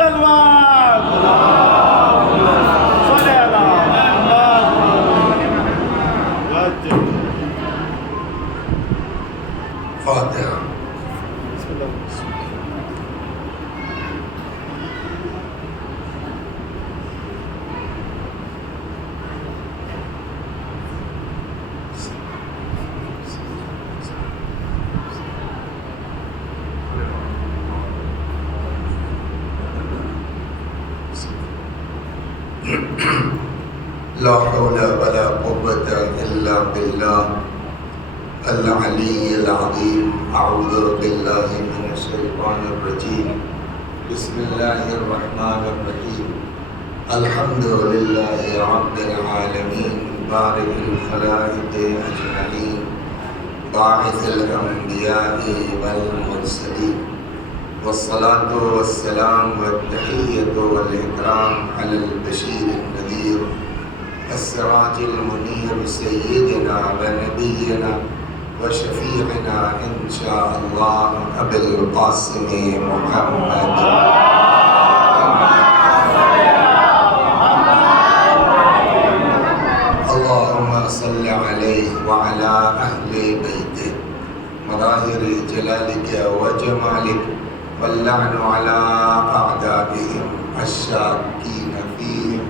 الصلوات صل على محمد. فاتحہ. بسم الله. لا حول ولا قوة إلا بالله العلي العظيم. أعوذ بالله من الشيطان الرجيم. بسم الله الرحمن الرحيم. الحمد لله رب العالمين بارئ الخلائق أجمعين باعث الأنبياء والمرسلين والصلاة والسلام والتحية والإكرام على البشير النذير السراج المنير سيدنا ونبينا وشفيعنا إن شاء الله أبي القاسم محمد. اللهم صل عليه وعلى أهل بيته مظاهر جلالك وجمالك واللعن على أعدائهم الشاكين فيهم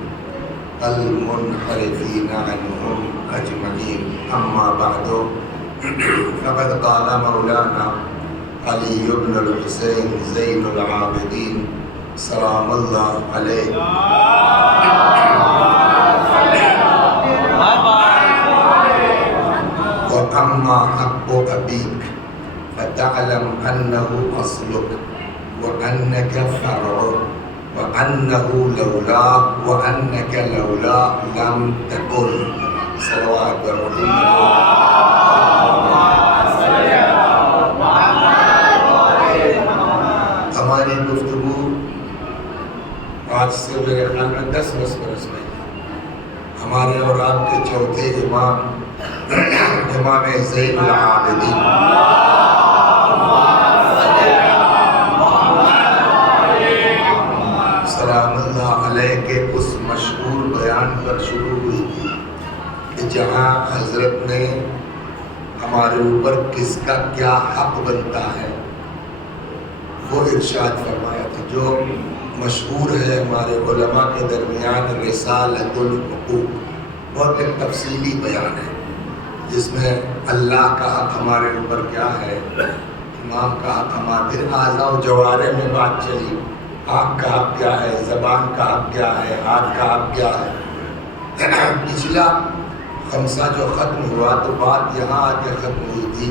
المنحرفين عنهم أجمعين. أما بعد فقد قال مولانا علي بن الحسين زين العابدين سلام الله عليه وأما حق أبيك فتعلم أنه أصلك وأنك فرعه وأنه لولاك وأنك لولا لم تكن. صلوات رسول ہماری گفتگو آج سے میرے خیال میں 10 برس میں ہمارے اور آپ کے چوتھے امام زین العابدین سلام اللہ علیہ کے اس مشہور بیان پر شروع ہوئی تھی کہ جہاں حضرت نے ہمارے اوپر کس کا کیا حق بنتا ہے وہ ارشاد فرمایا تھا، جو مشہور ہے ہمارے علماء کے درمیان رسالۃ الحقوق. بہت ایک تفصیلی بیان ہے جس میں اللہ کا حق ہمارے اوپر کیا ہے، امام کا حق ہمارے، پھر اعضاء و جوارح میں بات چلی، آنکھ کا حق کیا ہے، زبان کا حق کیا ہے، ہاتھ کا حق کیا ہے. پچھلا خمسہ جو ختم ہوا تو بات یہاں آ کے ختم ہوئی تھی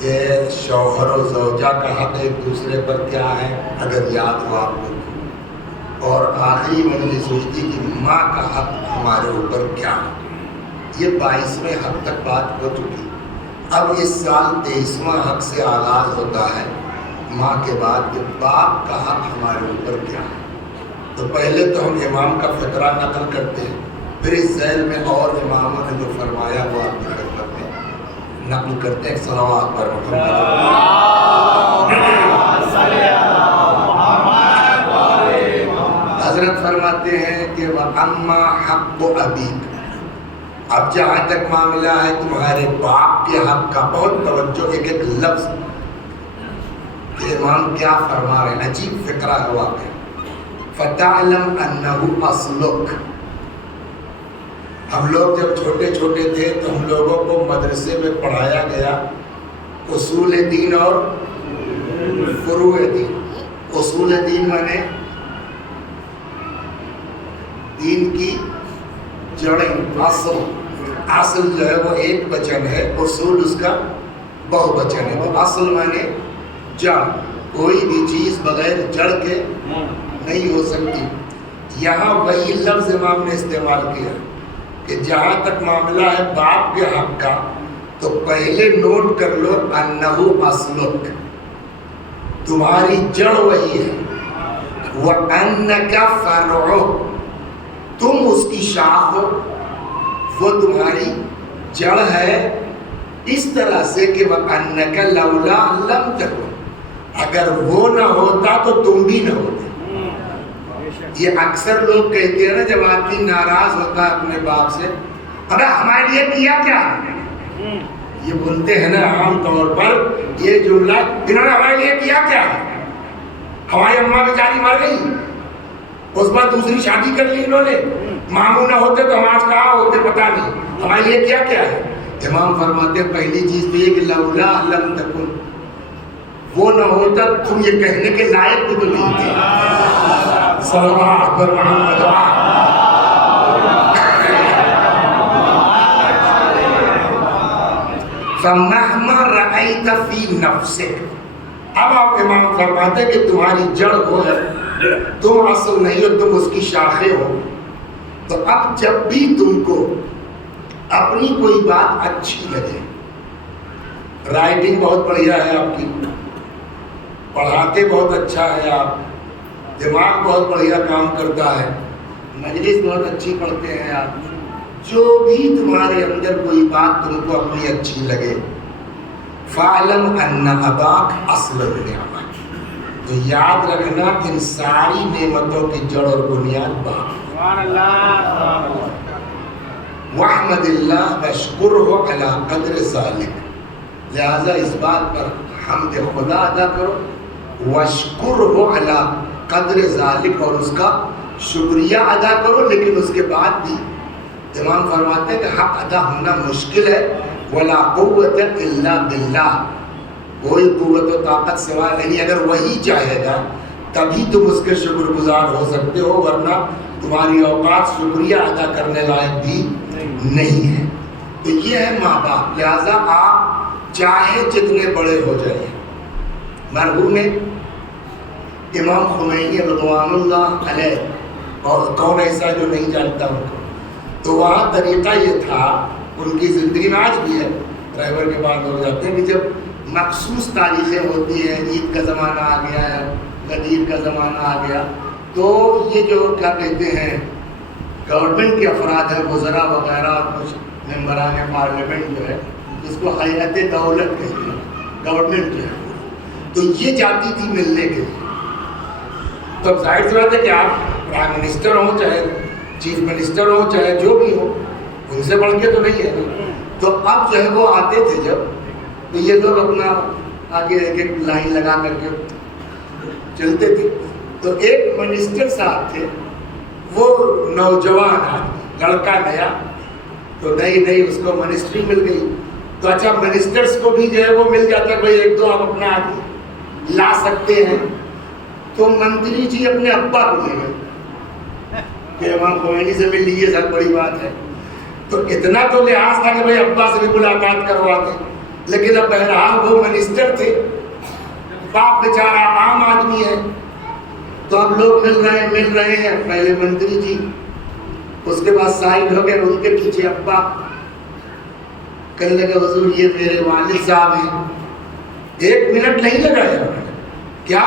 کہ شوہر و زوجہ کا حق ایک دوسرے پر کیا ہے اگر یاد ہو آپ کو، اور آخری مجلس ہوئی تھی کہ ماں کا حق ہمارے اوپر کیا ہے. یہ 22ویں حق تک بات ہو چکی. اب اس سال 23واں حق سے آغاز ہوتا ہے ماں کے بعد کہ باپ کا حق ہمارے اوپر کیا ہے. تو پہلے تو ہم امام کا فقرہ نقل کرتے ہیں، پھر اس ذیل میں اور اماموں نے جو فرمایا وہ آپ کی خدمت میں نقل کرتے ہیں. صلوات پر محمد. حضرت فرماتے ہیں کہ وَأَمَّا حَقُّ أَبِيكَ. اب جہاں تک معاملہ ہے تمہارے باپ کے حق کا، بہت توجہ ایک ایک لفظ کہ امام کیا فرما رہے ہیں، عجیب فقرہ ہے واقعہ. فَتَعْلَمْ أَنَّهُ أَصْلُكَ. ہم لوگ جب چھوٹے چھوٹے تھے تو ہم لوگوں کو مدرسے میں پڑھایا گیا اصول دین اور فروع دین. اصول دین مانے دین کی جڑیں، اصل جو ہے وہ ایک وچن ہے، اصول اس کا بہو وچن ہے. تو اصل مانے جڑ، کوئی بھی چیز بغیر جڑ کے نہیں ہو سکتی. یہاں وہی لفظ امام نے استعمال کیا کہ جہاں تک معاملہ ہے باپ کے حق کا تو پہلے نوٹ کر لو انہو اصلک، تمہاری جڑ وہی ہے، وَأَنَّكَ فَرْعُ، تم اس کی شاخ ہو، وہ تمہاری جڑ ہے. اس طرح سے کہ وَأَنَّكَ لَوْلَا لَمْ تَكُنْ، اگر وہ نہ ہوتا تو تم بھی نہ ہوتے. یہ اکثر لوگ کہتے ہیں نا جب آدمی ناراض ہوتا ہے اپنے باپ سے، ابے ہمارے لیے کیا کیا، یہ بولتے ہیں نا عام طور پر یہ جملہ، انہوں نے ہمارے لیے کیا کیا، ہماری اماں بیچاری مر گئی، اس بعد دوسری شادی کر لی انہوں نے، ماموں نہ ہوتے تو ہم آج کہاں ہوتے پتہ نہیں، ہمارے لیے کیا کیا ہے۔ امام فرماتے ہیں پہلی چیز تو یہ کہ لولا لم تکن، وہ نہ ہوتا تم یہ کہنے کے لائق بھی تو نہیں تھے۔ صلوات پر محمد فَمَهْمَا رَأَيْتَ فِي نَفْسِكَ، اب آپ امام فرماتے ہیں کہ تمہاری جڑ وہ ہے، تم اصل نہیں ہو، تم اس کی شاخیں ہو، تو اب جب بھی تم کو اپنی کوئی بات اچھی لگے، رائٹنگ بہت بڑھیا ہے آپ کی، پڑھاتے بہت اچھا ہے آپ، دماغ بہت بڑھیا کام کرتا ہے، مجلس بہت اچھی پڑھتے ہیں آپ، جو بھی تمہارے اندر کوئی بات تم کو اپنی اچھی لگے، فَعْلَمْ أَنَّ أَبَاكَ أَصْلُ النِّعْمَةِ، تو یاد رکھنا ان ساری نعمتوں کی جڑ اور بنیاد باپ۔ وَاحْمَدِ اللَّهَ وَاشْكُرْهُ عَلَىٰ قَدْرِ ذَلِكَ، لہذا اس بات پر حمد خدا ادا کرو، وَاشْكُرْهُ عَلَىٰ قَدْرِ ذَلِكَ، اور اس کا شکریہ ادا کرو، لیکن اس کے بعد بھی امام فرماتے ہیں کہ حق ادا ہونا مشکل ہے، وَلَا قُوَّةَ إِلَّا بِاللَّهِ، کوئی قوت و طاقت سوائے نہیں، اگر وہی چاہے گا تبھی تم اس کے شکر گزار ہو سکتے ہو، ورنہ تمہاری اوقات شکریہ ادا کرنے لائق بھی نہیں ہے۔ تو یہ ہے ماں باپ، لہذا آپ چاہے جتنے بڑے ہو جائیں، مرحوم امام خمینی رضوان اللہ علیہ، اور کون ایسا جو نہیں جانتا ان کو، تو وہاں طریقہ یہ تھا، ان کی زندگی میں آج بھی ہے، ڈرائیور کے بعد لوگ جاتے ہیں کہ جب مخصوص تاریخیں ہوتی ہیں، عید کا زمانہ آ گیا ہے، غدیر کا زمانہ آ گیا، تو یہ جو کیا کہتے ہیں گورنمنٹ کے افراد ہیں، وزراء وغیرہ اور کچھ ممبران پارلیمنٹ جو ہے، جس کو ہیئت دولت کہتے ہیں، گورنمنٹ جو ہے، تو یہ جاتی تھی ملنے کے لیے۔ تو اب ظاہر سی بات ہے کہ آپ پرائم منسٹر ہوں، چاہے چیف منسٹر ہوں، چاہے جو بھی ہو، ان سے بڑھ کے تو نہیں ہے، تو اب جو ہے وہ آتے تھے جب، تو یہ لوگ اپنا آگے ایک ایک لائن لگا کر کے چلتے تھے، تو ایک منسٹر صاحب تھے، وہ نوجوان آدمی، لڑکا نیا، تو نئی اس کو منسٹری مل گئی، تو اچھا منسٹرز کو بھی جو ہے وہ مل جاتا ہے، بھائی ایک دو آپ اپنا آدمی لا سکتے ہیں، تو منتری جی اپنے ابا کو لے گئے کہ امام خمینی سے مل لیجیے، سب بڑی بات ہے، تو اتنا تو لحاظ تھا کہ بھائی ابا سے بھی ملاقات کروا دیں، لیکن اب بہرحال وہ منسٹر تھے، باپ بیچارہ عام آدمی ہے، تو اب لوگ مل رہے ہیں، پہلے منتری جی، اس کے بعد سائڈ ہو گئے، ان کے پیچھے ابا، کہنے لگے حضور یہ میرے والد صاحب ہیں، ایک منٹ نہیں لگایا، کیا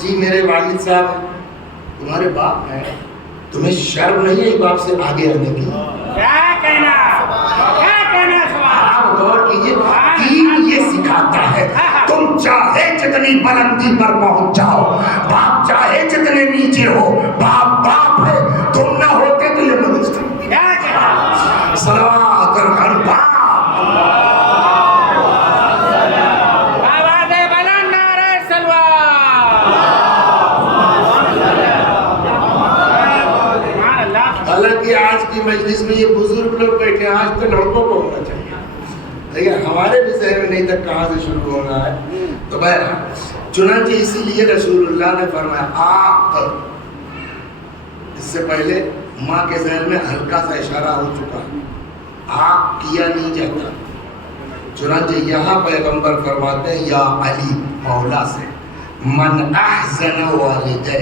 جی میرے والد صاحب ہیں، تمہارے باپ ہیں، تمہیں شرم نہیں ہے باپ سے آگے آنے کی؟ کیا کہنا آپ غور کیجیے، دین یہ سکھاتا ہے تم چاہے جتنی بلندی پر پہنچ جاؤ، باپ چاہے جتنے نیچے ہو، باپ باپ ہے، تم نہ ہوتے تو یہ منسٹر صلوات اور باپ۔ حالانکہ آج کی مجلس میں یہ بزرگ لوگ بیٹھے ہیں، آج تو لڑکوں کو ہونا چاہیے، لیکن ہمارے بھی ذہن میں نہیں تک کہاں سے شروع ہونا ہے، تو بہرحال چنانچہ اسی لیے رسول اللہ نے فرمایا آق، اس سے پہلے ماں کے ذہن میں ہلکا سا اشارہ ہو چکا، آق کیا نہیں جاتا، چنانچہ یہاں پیغمبر فرماتے ہیں یا علی مولا سے، من احسن والدہ،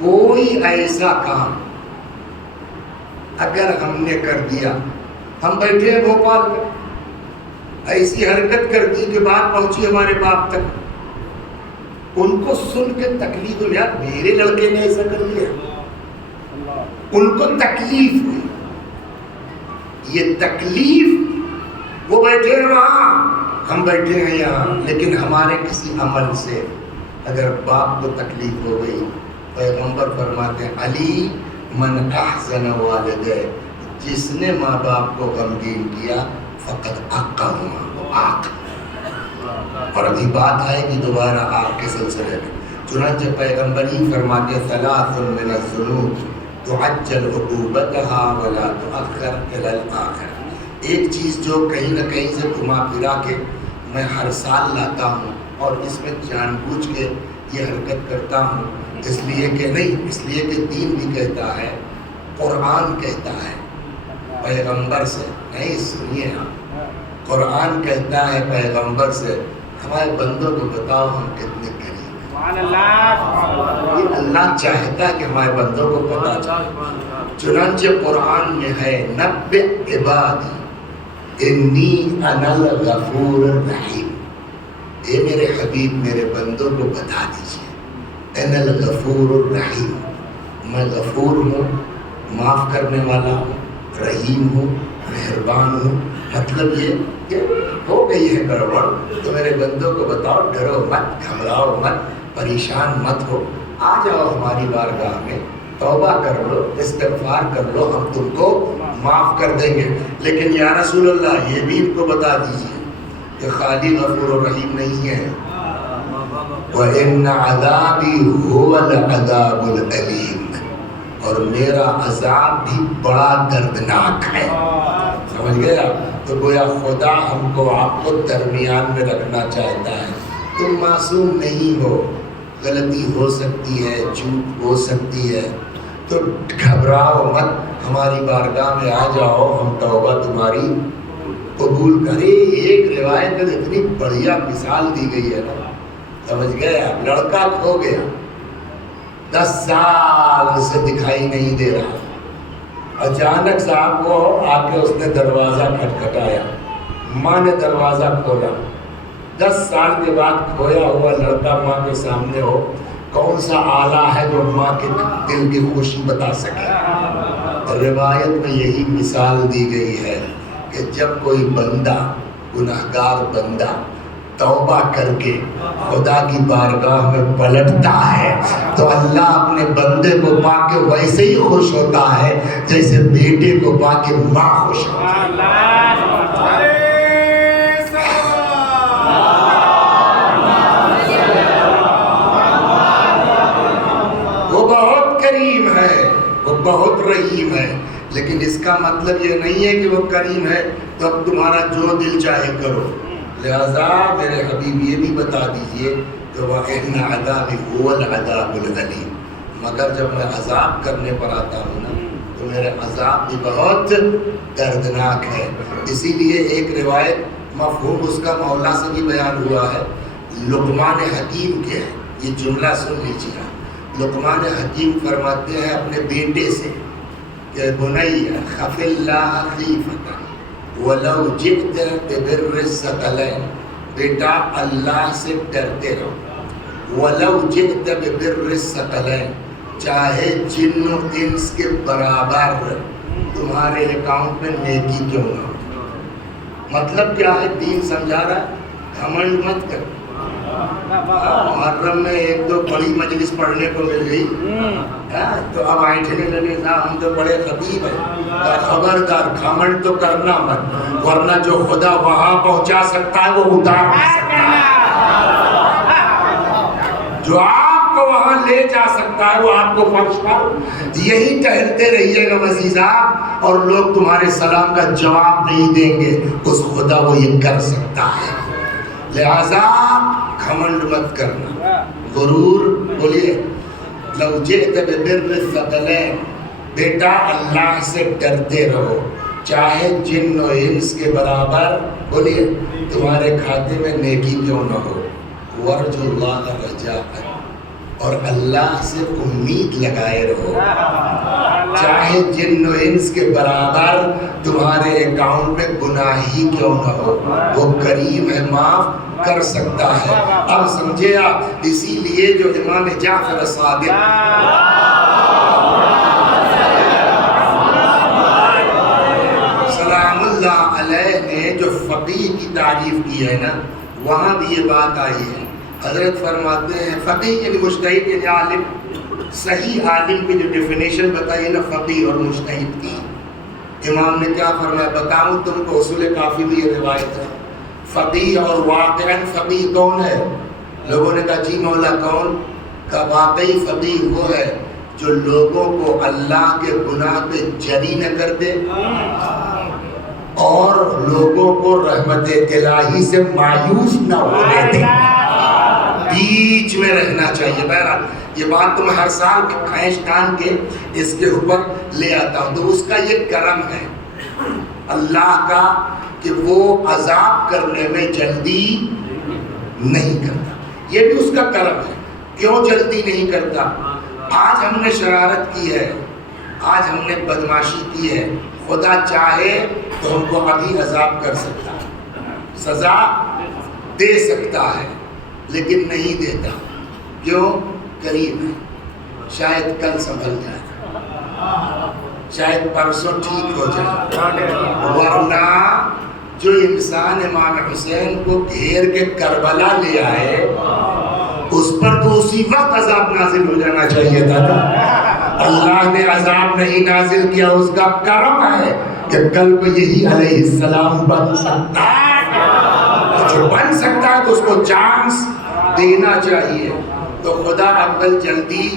کوئی ایسا کام اگر ہم نے کر دیا، ہم بیٹھے ہیں بھوپال میں، ایسی حرکت کر دی کہ بات پہنچی ہمارے باپ تک، ان کو سن کے تکلیف ہوئی، یار میرے لڑکے نے ایسا کر دیا، ان کو تکلیف ہوئی، یہ تکلیف، وہ بیٹھے ہیں وہاں، ہم بیٹھے ہیں یہاں، لیکن ہمارے کسی عمل سے اگر باپ کو تکلیف ہو گئی پیغمبر فرماتے ہیں علی من احزن والدے، جس نے ماں باپ کو غمگین کیا فقط اقہما، وہ آق۔ اور ابھی بات آئے گی دوبارہ آق کے سلسلے میں۔ چنانچہ پیغمبری فرماتے ثلاث من الذنوب تعجل عقوبتها ولا تؤخر الى الاخر، ایک چیز جو کہیں نہ کہیں سے گھما پھرا کے میں ہر سال لاتا ہوں اور اس میں جان بوجھ کے یہ حرکت کرتا ہوں، اس لیے کہ نہیں، اس لیے کہ دین بھی کہتا ہے، قرآن کہتا ہے پیغمبر سے، نہیں سنیے آپ، قرآن کہتا ہے پیغمبر سے ہمارے بندوں کو بتاؤ ہم کتنے قریب ہیں۔ یہ اللہ چاہتا ہے کہ ہمارے بندوں کو پتا چلے۔ چنانچہ قرآن میں ہے نبئ عبادی انی انا الغفور الرحیم، اے میرے حبیب میرے بندوں کو بتا دیجئے انا الغفور الرحیم، میں غفور ہوں، معاف کرنے والا ہوں، رحیم ہوں، مہربان ہوں۔ مطلب یہ کہ ہو گئی ہے گڑبڑ تو میرے بندوں کو بتاؤ، ڈرو مت، گھبراؤ مت، پریشان مت ہو، آ جاؤ ہماری بارگاہ میں، توبہ کر لو، استغفار کر لو، ہم تم کو معاف کر دیں گے۔ لیکن یا رسول اللہ یہ بھی ان کو بتا دیجیے کہ خالی غفور و رحیم نہیں ہے، وَإِنَّ عَذَابِي هُوَ الْعَذَابُ الْأَلِيمُ، اور میرا عذاب بھی بڑا دردناک ہے۔ سمجھ گئے آپ؟ تو گویا خدا ہم کو آپ کو درمیان میں رکھنا چاہتا ہے۔ تم معصوم نہیں ہو، غلطی ہو سکتی ہے، چوک ہو سکتی ہے، تو گھبراؤ مت، ہماری بارگاہ میں آ جاؤ، ہم توبہ تمہاری قبول کریں۔ ایک روایت میں اتنی بڑھیا مثال دی گئی ہے نا، سمجھ گئے آپ؟ لڑکا کھو گیا، 10 سال سے دکھائی نہیں دے رہا، اچانک صاحب کو آ کے اس نے دروازہ کھٹکھٹایا، ماں نے دروازہ کھولا، 10 سال کے بعد کھویا ہوا لڑکا ماں کے سامنے ہو، کون سا آلہ ہے جو ماں کے دل کی خوشی بتا سکے؟ روایت میں یہی مثال دی گئی ہے کہ جب کوئی بندہ، گناہگار بندہ توبہ کر کے خدا کی بارگاہ میں پلٹتا ہے تو اللہ اپنے بندے کو پا کے ویسے ہی خوش ہوتا ہے جیسے بیٹے کو پا کے ماں خوش ہوتا ہے۔ وہ بہت کریم ہے، وہ بہت رحیم ہے، لیکن اس کا مطلب یہ نہیں ہے کہ وہ کریم ہے تو اب تمہارا جو دل چاہے کرو۔ لہذا میرے حبیب یہ بھی بتا دیجئے کہ وَإِنَّ عَذَابِي هُوَ الْعَذَابُ الْأَلِيمُ، مگر جب میں عذاب کرنے پر آتا ہوں نا تو میرے عذاب بھی بہت دردناک ہے۔ اسی لیے ایک روایت مفہوم اس کا مولا سے بھی بیان ہوا ہے، لقمان حکیم کے ہے، یہ جملہ سن لیجیے۔ لقمان حکیم فرماتے ہیں اپنے بیٹے سے کہ بنی خف اللہ خیفتہ وَلَوْ جِئْتَ بِبِرِّ الثَّقَلَيْنِ، بیٹا اللہ سے ڈرتے رہو، وَلَوْ جِئْتَ بِبِرِّ الثَّقَلَيْنِ، چاہے جن و انس کے برابر تمہارے اکاؤنٹ میں نیکی کیوں نہ ہو۔ مطلب کیا ہے؟ دین سمجھا رہا ہے، گھمنڈ مت کر۔ محرم میں 1-2 بڑی مجلس پڑھنے کو مل گئی تو اب آئٹھنے لگے صاحب ہم تو بڑے خطیب ہیں، خبردار گھمنڈ تو کرنا مت، ورنہ جو خدا وہاں پہنچا سکتا ہے وہ اتار نہیں سکتا، جو آپ کو وہاں لے جا سکتا ہے وہ آپ کو فرش پر یہی ٹہلتے رہیے گا عزیزاں، اور لوگ تمہارے سلام کا جواب نہیں دیں گے، اس خدا وہ یہ کر سکتا ہے۔ لہذا گھمنڈ مت کرنا، غرور، بولیے لو جئت ببر الثقلین، بیٹا اللہ سے ڈرتے رہو چاہے جن و انس کے برابر، بولیے تمہارے کھاتے میں نیکی کیوں نہ ہو، ورجو اللہ رجاء، اور اللہ سے امید لگائے رہو چاہے جن و انس کے برابر تمہارے اکاؤنٹ میں گناہ ہی کیوں نہ ہو، وہ کریم ہے، معاف کر سکتا ہے۔ اب سمجھے آپ؟ اسی لیے جو امام جعفر صادق سلام اللہ علیہ نے جو فقیہ کی تعریف کی ہے نا، وہاں بھی یہ بات آئی ہے۔ حضرت فرماتے ہیں فقیہ یعنی مجتہد یعنی عالم، صحیح عالم کی جو ڈیفینیشن بتائی نا فقیہ اور مجتہد کی، امام نے کیا فرمایا بتاؤں تم کو؟ اصول کافی میں یہ روایت ہے، فقیہ اور واقعاً فقیہ کون ہے؟ لوگوں نے کہا جی مولا کون؟ کہ واقعی فقیہ وہ ہے جو لوگوں کو اللہ کے گناہ پہ جری نہ کر دے اور لوگوں کو رحمت الہی سے مایوس نہ ہونے دے، بیچ میں رہنا چاہیے۔ بہرحال یہ بات تو میں ہر سال کھینچ تان کے اس کے اوپر لے آتا ہوں، تو اس کا یہ کرم ہے اللہ کا کہ وہ عذاب کرنے میں جلدی نہیں کرتا، یہ بھی اس کا کرم ہے۔ کیوں جلدی نہیں کرتا؟ آج ہم نے شرارت کی ہے، آج ہم نے بدماشی کی ہے، خدا چاہے تو ہم کو ابھی عذاب کر سکتا ہے، سزا دے سکتا ہے، لیکن نہیں دیتا۔ کیوں؟ قریب ہے، شاید کل سنبھل جائے، شاید پرسوں ٹھیک ہو جائے، ورنہ جو انسان امام حسین کو گھیر کے کربلا لے آئے اس پر تو اسی وقت عذاب نازل ہو جانا چاہیے تھا نا۔ اللہ نے عذاب نہیں نازل کیا، اس کا کرم ہے کہ کل کو یہی علیہ السلام بن سکتا ہے، جو بن سکتا ہے تو اس کو چانس دینا چاہیے۔ تو خدا عقل جلدی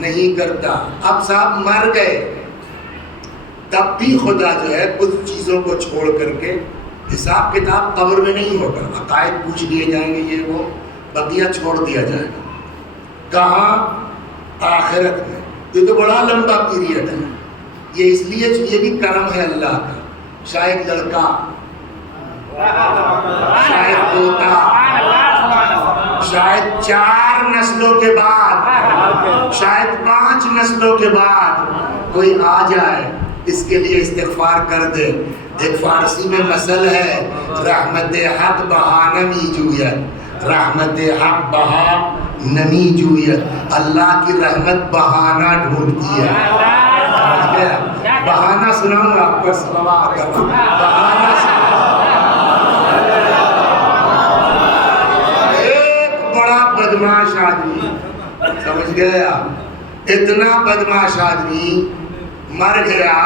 نہیں کرتا۔ اب صاحب مر گئے تب بھی خدا جو ہے کچھ چیزوں کو چھوڑ کر کے حساب کتاب قبر میں نہیں ہوگا، عقائد پوچھ لیے جائیں گے، یہ وہ بقیہ چھوڑ دیا جائے گا۔ کہاں؟ آخرت میں۔ یہ تو بڑا لمبا پیریڈ ہے، یہ اس لیے یہ بھی کرم ہے اللہ کا۔ شاید لڑکا، شاید پوتا، شاید 4 نسلوں کے بعد، شاید 5 نسلوں کے بعد کوئی آ جائے، اس کے لیے استغفار کر دے۔ ایک فارسی میں مثل ہے، رحمت حق بہا نمی جویت، رحمت حق بہا نمی جویت، اللہ کی رحمت بہانہ ڈھونڈتی ہے۔ سمجھ گیا؟ بہانہ سناؤں گا آپ کو، سلام کرنا بہانہ بدماش آدمی، سمجھ گئے آپ؟ اتنا بدماش آدمی مر گیا،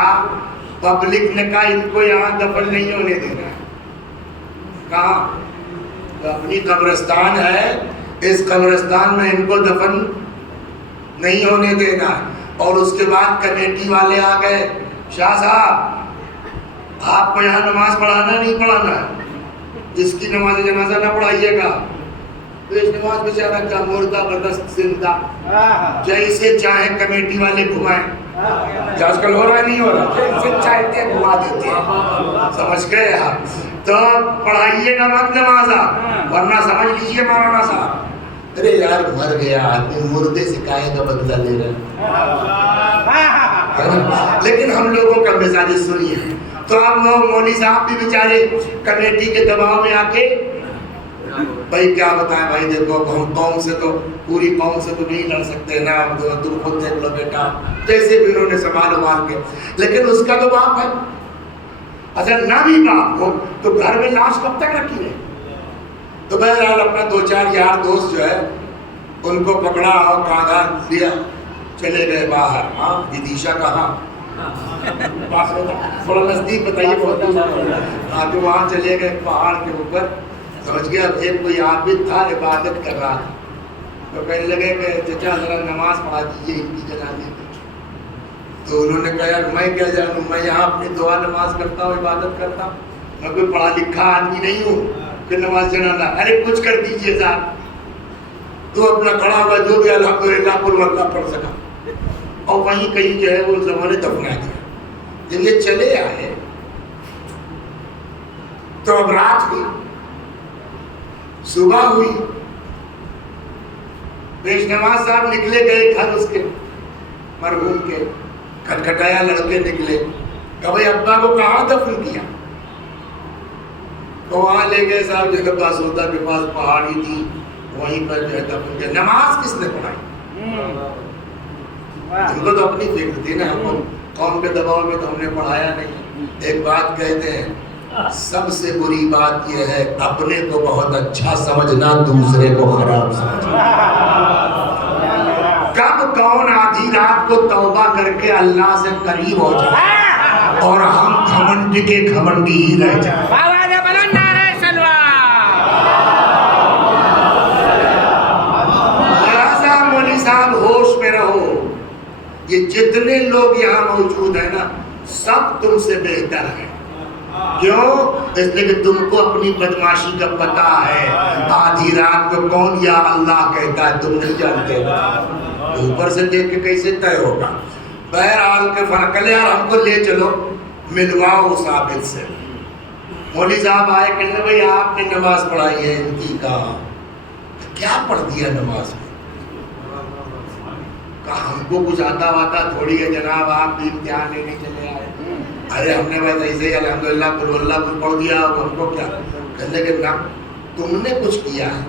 پبلک نے کہا ان کو یہاں دفن نہیں ہونے دینا ہے۔ کہاں؟ تو اپنی قبرستان ہے، اس قبرستان میں ان کو دفن نہیں ہونے دینا ہے۔ اور اس کے بعد کمیٹی والے آ گئے، شاہ صاحب آپ کو یہاں نماز پڑھانا نہیں پڑھانا ہے، جس کی نماز جنازہ نہ پڑھائیے گا۔ پیش نماز بیچارہ کا مردہ بدست زندہ، جیسے چاہے کمیٹی والے گھمائیں، کیا آج کل ہو رہا ہے نہیں ہو رہا، جیسے چاہتے ہیں گھما دیتے ہیں۔ سمجھ گئے آپ؟ تو پڑھائیے گا مت نمازہ، ورنہ سمجھ لیجئے مولانا صاحب، ارے یار مر گیا آدمی، مردے سے کاہے کا بدلہ لے رہے ہیں۔ لیکن ہم لوگوں کا مزاج سنیے، تو اب مولوی صاحب بھی بیچارے کمیٹی کے دباؤ میں آ کے بھائی کیا بتائیں بھائی، دیکھو ہم قوم سے تو پوری قوم سے تو نہیں لڑ سکتے نا، تم خود دیکھ لو بیٹا، جیسے بھی انہوں نے سنبھال کے، لیکن اس کا تو باپ ہے، اگر نہ بھی باپ ہو تو گھر میں لاش کب تک رکھی رہے؟ تو بہرحال اپنا 2-4 یار دوست جو ہے ان کو پکڑا اور کاندھا لیا، چلے گئے باہر۔ ہاں ودیشا کہاں؟ تھوڑا نزدیک بتائیے، بہت ہاں، تو وہاں چلے گئے پہاڑ کے اوپر، سمجھ گیا؟ ایک کوئی عابد تھا، عبادت کر رہا تھا، تو کہنے لگے کہ چچا ذرا نماز پڑھا دیجیے ان کی جنازے میں۔ تو انہوں نے کہا یار میں کیا جانوں، میں یہاں اپنی دعا نماز کرتا ہوں، عبادت کرتا ہوں، میں کوئی پڑھا لکھا آدمی نہیں ہوں کہ نماز جنازہ، ارے کچھ کر دیجیے صاحب۔ تو اپنا کھڑا ہوا، جو بھی الحمدللہ پر مرلہ پڑھ سکا، اور وہیں کہیں جو ہے وہ زمانے دفنا دیا۔ جب یہ چلے آئے تو اب رات ہوئی، صبح ہوئی، پیش نماز صاحب نکلے گئے گھر اس کے مرحوم کے، کھٹکھٹایا، لڑکے نکلے، کہ بھائی ابا کو کہاں دفن کیا؟ تو وہاں لے گئے صاحب، جگہ باسودہ کے پاس پہاڑی تھی، وہیں پر جو ہے دفن کیا۔ نماز کس نے پڑھائی؟ ان کو تو اپنی فکر تھی نا، ہم قوم کے دباؤ میں تو ہم نے پڑھایا نہیں۔ ایک بات کہتے ہیں، سب سے بری بات یہ ہے اپنے کو بہت اچھا سمجھنا، دوسرے کو خراب سمجھنا۔ کب کون آدھی رات کو توبہ کر کے اللہ سے قریب ہو جائے اور ہم گھمنڈ کے گھمنڈی ہی رہ جائیں. لہذا مولوی صاحب ہوش میں رہو. یہ جتنے لوگ یہاں موجود ہیں نا سب تم سے بہتر ہیں. کیوں؟ اس لیے کہ تم کو اپنی بدماشی کا پتہ ہے. آدھی رات کو کون یا اللہ کہتا ہے تم نہیں جانتے. اوپر سے دیکھ کے کیسے طے ہوگا؟ بہرحال کے فرق لے. ہم کو لے چلو ملواؤ ثابت سے. مولوی صاحب آئے کہنے بھائی آپ نے نماز پڑھائی ہے ان کی. کہا کیا پڑھ دیا نماز میں؟ کہا ہم کو کچھ آتا واتا تھوڑی ہے جناب, آپ بھی امتحان لینے چلے آئے. ارے ہم نے بس ایسے ہی الحمدللہ قل اللہ کچھ پڑھ دیا, ہم کو کیا. کہنے کہ نہ تم نے کچھ کیا ہے,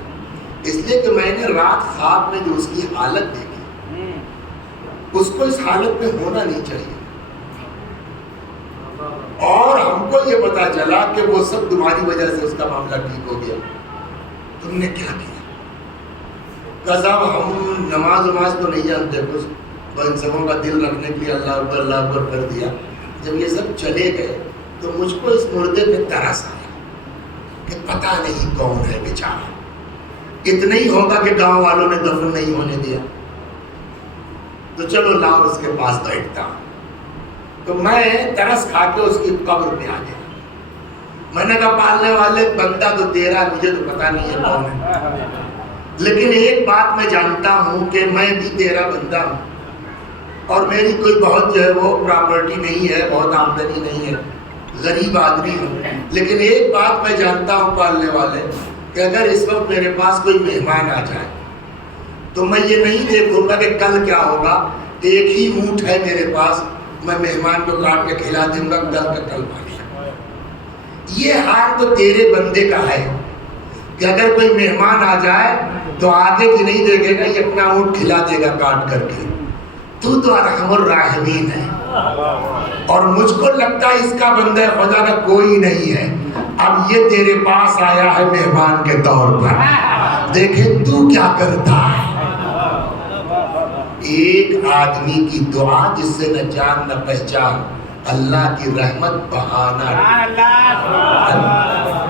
اس لیے کہ میں نے رات خواب میں جو اس کی حالت دیکھی اس کو اس حالت میں ہونا نہیں چاہیے. اور ہم کو یہ پتا چلا کہ وہ سب تمہاری وجہ سے اس کا معاملہ ٹھیک ہو گیا. تم نے کیا کیا؟ کہ صاحب ہم نماز تو نہیں جانتے کچھ, ان سبوں کا دل رکھنے کے لیے اللہ اکبر کر دیا. جب یہ سب چلے گئے تو مجھ کو اس مردے پہ ترس آیا کہ پتہ نہیں کون ہے بیچارہ. اتنا ہی ہوگا کہ گاؤں والوں نے دفن نہیں ہونے دیا, تو چلو لاؤ اس کے پاس بیٹھتا ہوں. تو میں ترس کھا کے اس کی قبر پہ آ گیا. میں نے کہا پالنے والے بندہ تو تیرا, مجھے تو پتہ نہیں ہے کون ہے, لیکن ایک بات میں جانتا ہوں کہ میں بھی تیرا بندہ ہوں اور میری کوئی بہت جو ہے وہ پراپرٹی نہیں ہے, بہت آمدنی نہیں ہے, غریب آدمی ہوں. لیکن ایک بات میں جانتا ہوں پالنے والے کہ اگر اس وقت میرے پاس کوئی مہمان آ جائے تو میں یہ نہیں دیکھوں گا کہ کل کیا ہوگا. ایک ہی اونٹ ہے میرے پاس, میں مہمان کو کاٹ کے کھلا دوں گا, کل کا کل پانی. یہ حال تو تیرے بندے کا ہے کہ اگر کوئی مہمان آ جائے تو آگے کی نہیں دیکھے گا, یہ اپنا اونٹ کھلا دے گا کاٹ کر کے. تو ارحم الراحمین ہے اور مجھ کو لگتا ہے اس کا بندہ خدا کا کوئی نہیں ہے. اب یہ تیرے پاس آیا ہے مہمان کے طور پر, دیکھے تو کیا کرتا ہے. ایک آدمی کی دعا جس سے نہ جان نہ پہچان, اللہ کی رحمت بہانا.